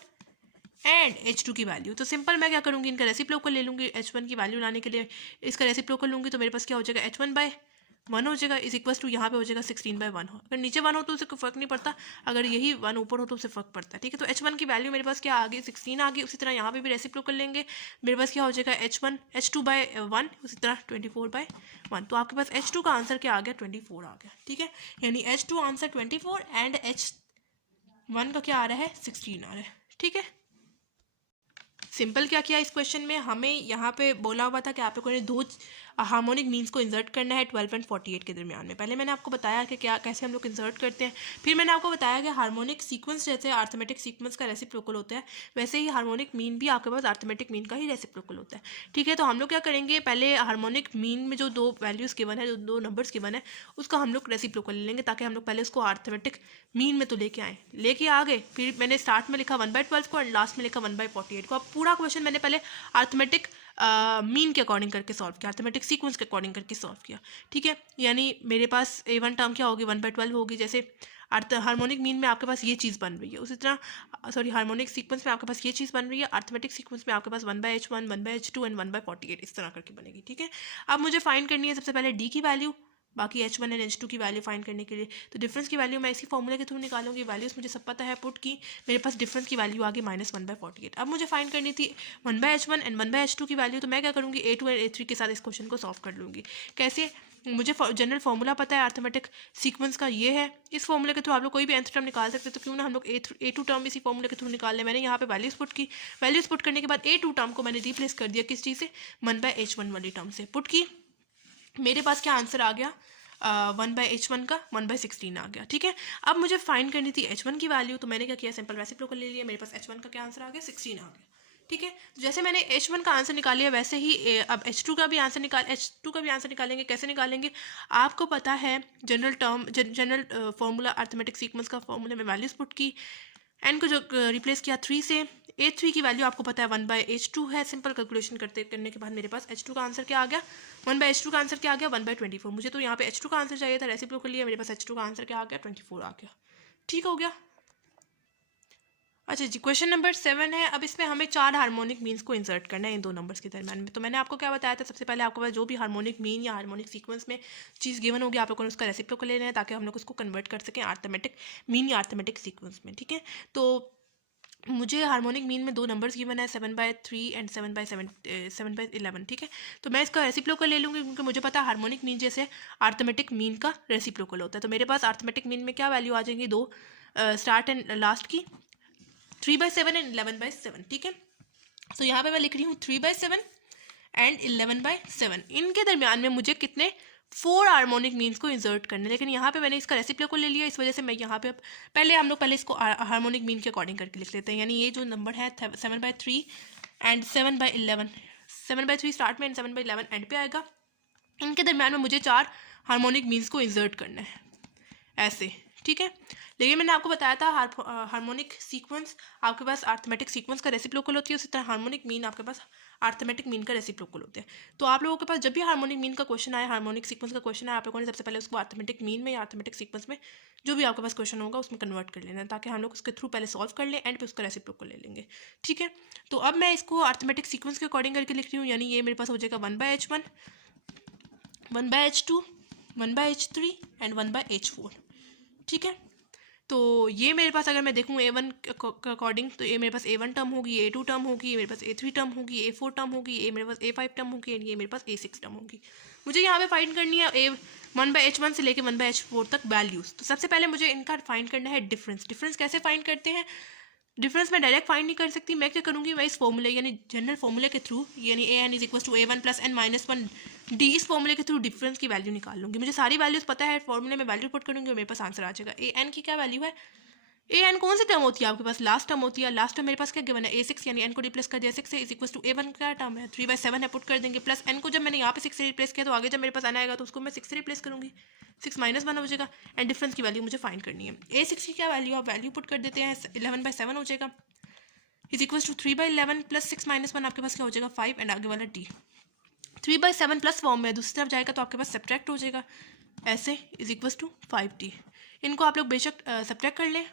एंड H2 की वैल्यू। तो सिंपल मैं क्या करूँगी, इनका रेसिप्रोकल ले लूँगी। H1 की वैल्यू लाने के लिए इसका रेसिप्रोकल लूँगी तो मेरे पास क्या हो जाएगा, H1/1 हो जाएगा, = यहाँ पे हो जाएगा 16/1। अगर नीचे 1 हो तो उसे कोई फर्क नहीं पड़ता, अगर यही 1 ऊपर हो तो उसे फर्क पड़ता है, ठीक है। तो H1 की वैल्यू मेरे पास क्या आ गई, 16 आ गई। उसी तरह यहाँ पे भी रेसिप्रोकल लेंगे, मेरे पास क्या हो जाएगा, H2/1, उसी तरह 24/1। तो आपके पास H2 का आंसर क्या आ गया, 24 आ गया, ठीक है। यानी H2 आंसर 24 एंड H1 का क्या आ रहा है, 16 आ रहा है, ठीक है। सिंपल क्या किया इस क्वेश्चन में, हमें यहाँ पे बोला हुआ था कि आप लोगों ने दो हार्मोनिक मीन्स को इंसर्ट करना है 12 एंड 48 के दरमियान में। पहले मैंने आपको बताया कि क्या कैसे हम लोग इंसर्ट करते हैं। फिर मैंने आपको बताया कि हार्मोनिक सीक्वेंस जैसे अर्थमेटिक सीक्वेंस का रेसिप्रोकल होता है, वैसे ही हार्मोनिक मीन भी आपके पास अर्थमेटिक मीन का ही रेसिप्रोकल होता है, ठीक है। तो हम लोग क्या करेंगे, पहले हार्मोनिक मीन में जो दो वैल्यूज़ गिवन है, जो दो नंबर्स गिवन है, उसका हम लोग रेसिप्रोकल ले लेंगे, ताकि हम लोग पहले उसको अर्थमेटिक मीन में तो लेके आए, लेके आ गए। फिर मैंने स्टार्ट में लिखा 1/12 को एंड लास्ट में लिखा 1/48 को। अब पूरा क्वेश्चन मैंने पहले अर्थमेटिक मीन के अकॉर्डिंग करके सॉल्व किया, अर्थमेटिक सीक्वेंस के अकॉर्डिंग करके सॉल्व किया, ठीक है। यानी मेरे पास A1 टर्म क्या होगी, 1/12 होगी। जैसे हार्मोनिक मीन में आपके पास ये चीज़ बन रही है, उसी तरह सॉरी हार्मोनिक सीक्वेंस में आपके पास ये चीज़ बन रही है, अर्थमेटिक सीक्वेंस में आपके पास 1/H1 1/H2 एंड 1/48 इस तरह करके बनेगी, ठीक है। अब मुझे फाइंड करनी है सबसे पहले D की वैल्यू, बाकी H1 एंड H2 की वैल्यू फाइंड करने के लिए। तो डिफरेंस की वैल्यू मैं इसी फॉर्मूले के थ्रू निकालूंगी। वैल्यूज़ मुझे सब पता है, पुट की, मेरे पास डिफरेंस की वैल्यू आ गई -1/48। अब मुझे फाइंड करनी थी 1/H1 एंड 1/H2 की वैल्यू। तो मैं क्या करूँगी, A2 एंड A3 के साथ इस क्वेश्चन को सॉल्व कर लूँगी। कैसे, मुझे जनरल फॉर्मूला पता है अर्थमेटिक सीक्वेंस का, ये है। इस फॉर्मूले के थ्रू आप लोग कोई भी nth टर्म निकाल सकते हैं, तो क्यों ना हम लोग A2 टर्म इसी फॉर्मूले के थ्रू निकाल लें। मैंने यहाँ पे वैल्यूज़ पुट की, वैल्यूज़ पुट करने के बाद A2 टर्म को मैंने रिप्लेस कर दिया किस चीज़ से, 1/H1 वाली टर्म से। पुट की, मेरे पास क्या आंसर आ गया, 1/H1 का 1/16 आ गया, ठीक है। अब मुझे फाइंड करनी थी H1 की वैल्यू, तो मैंने क्या किया, सिंपल रेसिप्रोकल ले लिया। मेरे पास H1 का क्या आंसर आ गया, 16 आ गया, ठीक है। तो जैसे मैंने H1 का आंसर निकाल लिया वैसे ही अब H2 का भी आंसर निकालेंगे। कैसे निकालेंगे? आपको पता है जनरल फार्मूला अर्थमेटिक सीक्वेंस का फार्मूला में वैल्यूज पुट की, n को जो रिप्लेस किया 3 से, H3 की वैल्यू आपको पता है 1/H2 है। सिंपल कैलकुलेशन करने के बाद मेरे पास H2 का आंसर क्या आ गया? 1/H2 का आंसर क्या आ गया? 1/24। मुझे तो यहाँ पे H2 का आंसर चाहिए था, रेसिप्रोकल लिया, मेरे पास H2 का आंसर क्या आ गया? 24 आ गया। ठीक हो गया। अच्छा जी, क्वेश्चन नंबर 7 है। अब इसमें हमें 4 हार्मोनिक मीन्स को इंसर्ट करना है इन दो नंबर्स के दरम्यान में। तो मैंने आपको क्या बताया था, सबसे पहले आपको पास जो भी हार्मोनिक मीन या हार्मोनिक सीक्वेंस में चीज़ गिवन होगी आप लोगों ने उसका रेसिप्रोकल लेना है ताकि हम लोग उसको कन्वर्ट कर सकें अर्थमेटिक मीन या अर्थमेटिक सीक्वेंस में। ठीक है, तो मुझे हार्मोनिक मीन में दो नंबर्स गिवन है 7/3 एंड 7/11। ठीक है, तो मैं इसका रेसिप्रोकल ले लूँगी क्योंकि मुझे पता है हार्मोनिक मीन जैसे अर्थमेटिक मीन का रेसिप्रोकल होता है। तो मेरे पास अर्थमेटिक मीन में क्या वैल्यू आ जाएंगी? दो स्टार्ट एंड लास्ट की, 3/7 एंड 11/7। ठीक है, तो यहाँ पे मैं लिख रही हूँ 3/7 एंड 11/7। इनके दरमियान में मुझे कितने 4 हार्मोनिक मीन्स को इंसर्ट करने, लेकिन यहाँ पे मैंने इसका रेसिप्रोकल ले लिया, इस वजह से मैं यहाँ पे हम लोग इसको हार्मोनिक मीन के अकॉर्डिंग करके लिख लेते हैं। यानी ये जो नंबर है 7/3 एंड 7/11, 7/3 स्टार्ट में एंड 7/11 एंड पे आएगा। इनके दरमियान में मुझे 4 हार्मोनिक मीन्स को इंसर्ट करना है ऐसे। ठीक है, लेकिन मैंने आपको बताया था हार्मोनिक सीक्वेंस आपके पास अर्थमेटिक सीक्वेंस का रेसिप्रोकल होती है, उसी तरह हार्मोनिक मीन आपके पास अर्थमेटिक मीन का रेसिप्रोकल होता है। तो आप लोगों के पास जब भी हार्मोनिक मीन का क्वेश्चन आए, हार्मोनिक सीक्वेंस का क्वेश्चन आए, आप लोगों ने सबसे पहले उसको अर्थमेटिक मीन में या अर्थमेटिक सीक्वेंस में जो भी आपके पास क्वेश्चन होगा उसमें कन्वर्ट कर लेना है ताकि हम लोग उसके थ्रू पहले सॉल्व कर लें, एंड पे उसका रेसिप्रोकल ले लेंगे। ठीक है, तो अब मैं इसको अर्थमेटिक सीक्वेंस के अकॉर्डिंग करके लिख रही हूँ। यानी ये मेरे पास हो जाएगा 1/H1, 1/H2, 1/H3 and 1/H4। ठीक है, तो ये मेरे पास अगर मैं देखूँ A1 के अकॉर्डिंग तो ये मेरे पास A1 टर्म होगी, A2 टर्म होगी, मेरे पास A3 टर्म होगी, A4 टर्म होगी, ये मेरे पास A5 टर्म होगी, ये मेरे पास A6 टर्म होगी। मुझे यहाँ पे फाइंड करनी है 1/H1 से लेके 1/H4 तक वैल्यूज़। तो सबसे पहले मुझे इनका फाइंड करना है डिफरेंस। डिफरेंस कैसे फाइंड करते हैं? डिफरेंस मैं डायरेक्ट फाइंड नहीं कर सकती, मैं क्या करूँगी, मैं इस फॉर्मूले यानी जनरल फॉर्मूले के थ्रू, यानी AN = A1 + n - 1 D, इस फॉर्मूले के थ्रू डिफरेंस की वैल्यू निकाल लूँगी। मुझे सारी वैल्यूज़ पता है, फॉर्मूले में वैल्यू पुट करूँगी और मेरे पास आंसर आ जाएगा। AN की क्या वैल्यू है? AN कौन सी टर्म होती है आपके पास? लास्ट टर्म होती है। लास्ट टर्म मेरे पास क्या गिवन है? A6, यानी n को रिप्लेस कर दिया 6 से, = A1 का टर्म है 3/7 है, पुट कर देंगे, प्लस n को जब मैंने यहाँ पे 6 से रिप्लेस किया तो आगे जब मेरे पास n आएगा तो उसको मैं 6 से रिप्लेस करूँगी, 6 - 1 हो जाएगा। एंड डिफरेंस की वैल्यू मुझे फाइंड करनी है। A6 की क्या वैल्यू, आप वैल्यू पुट कर देते हैं, 11/7 हो जाएगा, = 3/11 + 6 - 1 आपके पास क्या हो जाएगा? 5, एंड आगे वाला D 3/7 प्लस फॉर्म में दूसरी तरफ जाएगा तो आपके पास सब्ट्रैक्ट हो जाएगा ऐसे, = 5D। इनको आप लोग बेशक सब्ट्रैक्ट कर लें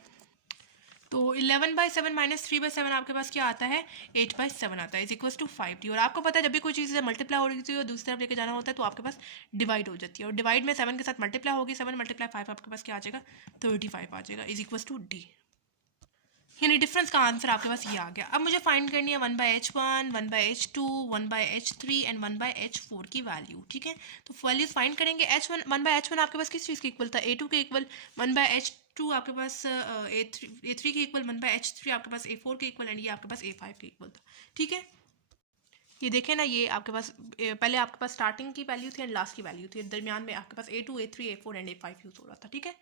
तो 11/7 - 3/7 आपके पास क्या आता है? 8/7 आता है, = 5D। और आपको पता है जब भी कोई चीज़ मल्टीप्लाई हो रही होती है और दूसरी तरफ लेके जाना होता है तो आपके पास डिवाइड हो जाती है, और डिवाइड में 7 के साथ मल्टीप्लाई होगी, 7 × 5 आपके पास क्या आ जाएगा? 35 आ जाएगा, = D। यानी डिफरेंस का आंसर आपके पास ये आ गया। अब मुझे फाइंड करनी है 1/H1, 1/H2, 1/H3 and 1/H4 की वैल्यू। ठीक है, तो वैल्यूज फाइंड करेंगे। 1/H1 आपके पास किस चीज़ के इक्वल था? A2 के इक्वल। 1/H2 आपके पास A3 के इक्वल। 1/H3 आपके पास A4 के इक्वल, एंड ये आपके पास A5 के इक्वल था। ठीक है, ये देखें ना, ये आपके पास पहले आपके पास स्टार्टिंग की वैल्यू थी एंड लास्ट की वैल्यू थी, दरमियान में आपके पास A2, A3, A4 and A5 use हो रहा था। ठीक है,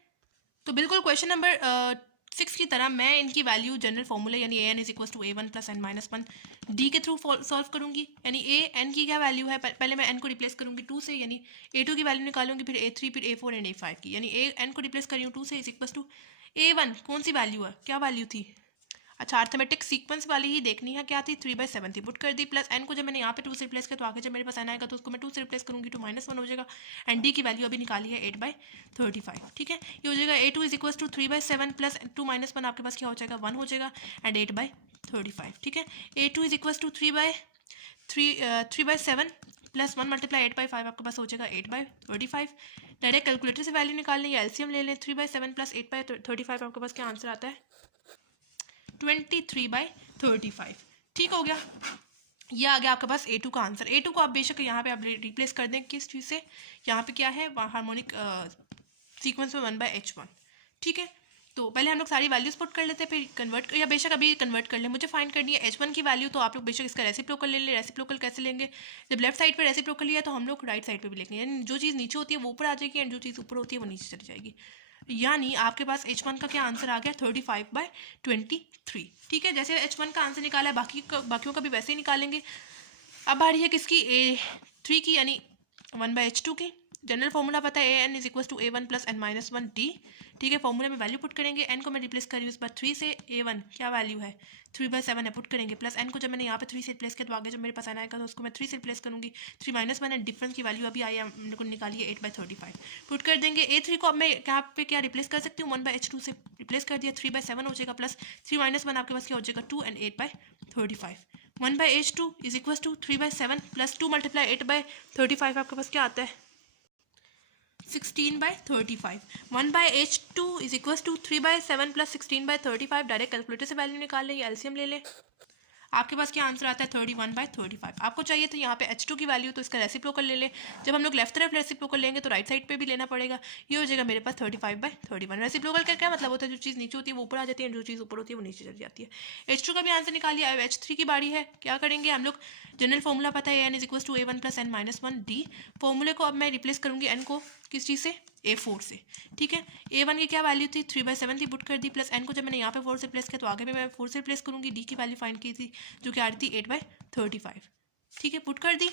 तो बिल्कुल क्वेश्चन नंबर 6 की तरह मैं इनकी वैल्यू जनरल फॉर्मूले यानी AN = A1 + n - 1 D के थ्रू सॉल्व करूंगी। यानी AN की क्या वैल्यू है, पहले मैं n को रिप्लेस करूंगी 2 से, यानी A2 की वैल्यू निकालूंगी, फिर A3, फिर A4 एंड A5 की। यानी n को रिप्लेस कर रही हूँ 2 से, = A1 कौन सी वैल्यू है, क्या वैल्यू थी? अच्छा, अर्थमेटिक सीक्वेंस वाली ही देखनी है, क्या थी? 3/7 थी, पुट कर दी, प्लस n को जब मैंने यहाँ पे 2 से रिप्लेस किया तो आगे जब मेरे पास n आएगा तो उसको मैं 2 से रिप्लेस करूँगी, 2 - 1 हो जाएगा। एंड D की वैल्यू अभी निकाली है 8/35। ठीक है, ये हो जाएगा A2 = 3/7 प्लस 2 - 1 आपके पास क्या हो जाएगा? 1 हो जाएगा, एंड 8/35। ठीक है, A2 = 3/7 प्लस 1 × 8/5 आपके पास हो जाएगा 8/35। डायरेक्ट कैलकुलेटर से वैल्यू निकाल लें या LCM ले लें। 3/7 प्लस 8/35 आपके पास क्या आंसर आता है? 23/35। ठीक हो गया, ये आ गया आपके पास A2 का आंसर। A2 को आप बेशक यहाँ पे आप रिप्लेस कर दें किस चीज़ से, यहाँ पे क्या है हार्मोनिक सीक्वेंस में 1/H1। ठीक है, तो पहले हम लोग सारी वैल्यूज पुट कर लेते हैं, फिर कन्वर्ट, या बेशक अभी कन्वर्ट कर लें। मुझे फाइंड करनी है H1 की वैल्यू, तो आप लोग बेशक इसका रेसिप्रोकल ले लें। रेसिप्रोकल कैसे लेंगे? जब लेफ्ट साइड पे रेसिप्रोकल लिया तो हम लोग राइट साइड पे भी लेंगे, यानी जो चीज़ नीचे होती है वो ऊपर आ जाएगी, एंड जो चीज़ ऊपर होती है वो नीचे चली जाएगी। यानी आपके पास H1 का क्या आंसर आ गया 35/23। ठीक है, जैसे H1 का आंसर निकाला है बाकियों का भी वैसे ही निकालेंगे। अब आ रही है किसकी A3 की, यानी 1/H2 की। जनरल फॉर्मूला पता है AN = A1 + n-1D। ठीक है, फॉर्मूले में वैल्यू पुट करेंगे। n को मैं रिप्लेस कर रही हूँ इस बार 3 से। A1 क्या वैल्यू है 3/7 है, पुट करेंगे। प्लस n को जब मैंने यहाँ पे 3 से रिप्लेस किया तो आगे जब मेरे पास n आएगा तो उसको मैं 3 से रिप्लेस करूँगी। 3 - 1 है, डिफरेंस की वैल्यू अभी आई है, हमने को निकाली है 8/35। पुट कर देंगे। A3 को अब मैं यहाँ पे क्या रिप्लेस कर सकती हूँ 1/H2 से रिप्लेस कर दिया, 3/7 हो जाएगा। प्लस 3 - 1 आपके पास क्या हो जाएगा 2 and 8/35। 1/H2 = 3/7 प्लस 2 × 8/35 आपके पास क्या आता है 16/35। 1/H2 = 3/7 plus 16/35। डायरेक्ट कैलकुलेटर से वैल्यू निकाल लें या एलसीएम ले लें। आपके पास क्या आंसर आता है 31/35। आपको चाहिए तो यहाँ पे H2 की वैल्यू, तो इसका रेसिप्रोकल ले लें। जब हम लोग लेफ्ट तरफ रेसिप्रोकल लेंगे तो राइट साइड पे भी लेना पड़ेगा। ये हो जाएगा मेरे पास 35/31। रेसिप्रोकल का क्या मतलब होता है, जो चीज़ नीचे होती है वो ऊपर आ जाती है, जो चीज़ ऊपर होती है वो नीचे चली जाती है। H2 का भी आंसर निकालिए। अब H3 की बारी है। क्या करेंगे हम लोग, जनरल फॉर्मूला पता है AN = A1 + n-1D। फॉर्मूले को अब मैं रिप्लेस करूँगी n को किस चीज़ से A4 से। ठीक है, A1 की क्या वैल्यू थी 3/7 थी, पुट कर दी। प्लस n को जब मैंने यहाँ पे 4 से रिप्लेस किया तो आगे भी मैं 4 से रिप्लेस करूँगी। D की वैल्यू फाइंड की थी जो कि आ रही थी 8/35। ठीक है, पुट कर दी।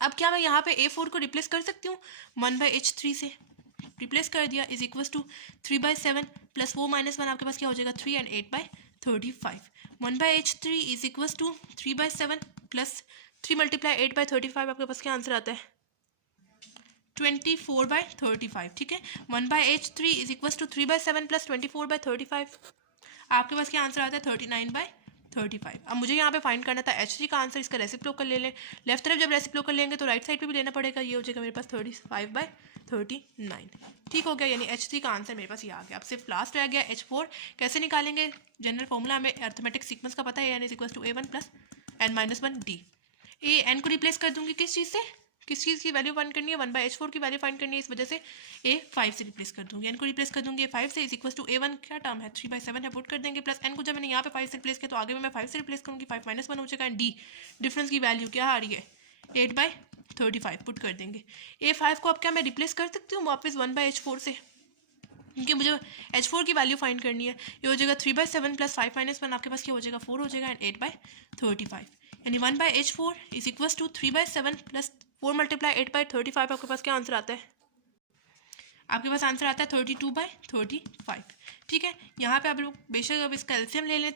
अब क्या मैं यहाँ पे A4 को रिप्लेस कर सकती हूँ 1/H3 से, रिप्लेस कर दिया = 3/7 प्लस 4 - 1 आपके पास क्या हो जाएगा 3 and 8/35। 1/H3 = 3/7 प्लस 3 × 8/35 आपके पास क्या आंसर आता है 24/35। ठीक है, 1/H3 = 3/7 प्लस 24/35। आपके पास क्या आंसर आता है 39/35। अब मुझे यहाँ पे फाइंड करना था H3 का आंसर। इसका रेसिप्रोकल ले लें। लेफ्ट तरफ जब रेसिप्रोकल लेंगे तो राइट साइड पे भी लेना पड़ेगा। ये हो जाएगा मेरे पास 35/39। ठीक हो गया, यानी H3 का आंसर मेरे पास ये आ गया। अब सिर्फ लास्ट रह गया H4। कैसे निकालेंगे, जनरल फॉर्मूला हमें अर्थमेटिक सीक्वेंस का पता है AN = A1 + n-1D। n को रिप्लेस कर दूंगी किस चीज़ से, किस चीज़ की वैल्यू फाइंड करनी है 1/H4 की वैल्यू फाइंड करनी है, इस वजह से A5 से रिप्लेस कर दूंगी। n को रिप्लेस कर दूंगी A5 से = A1 क्या टर्म है 3/7 है, पुट कर देंगे। प्लस n को जब मैंने यहाँ पे 5 से रिप्लेस किया तो आगे में मैं 5 से रिप्लेस करूँगी। 5 - 1 हो जाएगा। एंड D डिफरेंस की वैल्यू क्या आ रही है 8/35, पुट कर देंगे। A5 को अब क्या मैं रिप्लेस कर सकती हूँ वापस 1/H4 से, क्योंकि मुझे H4 की वैल्यू फाइंड करनी है। ये हो जाएगा 3/7 प्लस 5 - 1 आपके पास क्या हो जाएगा 4 हो जाएगा। एंड 8/35, यानी 1/H4 = 3/7 प्लस 4 × 8/35 आपके पास क्या आंसर आता है, आपके पास आंसर आता है 32/35। ठीक है, यहाँ पे आप लोग बेशक अब इसका एलसीएम ले लें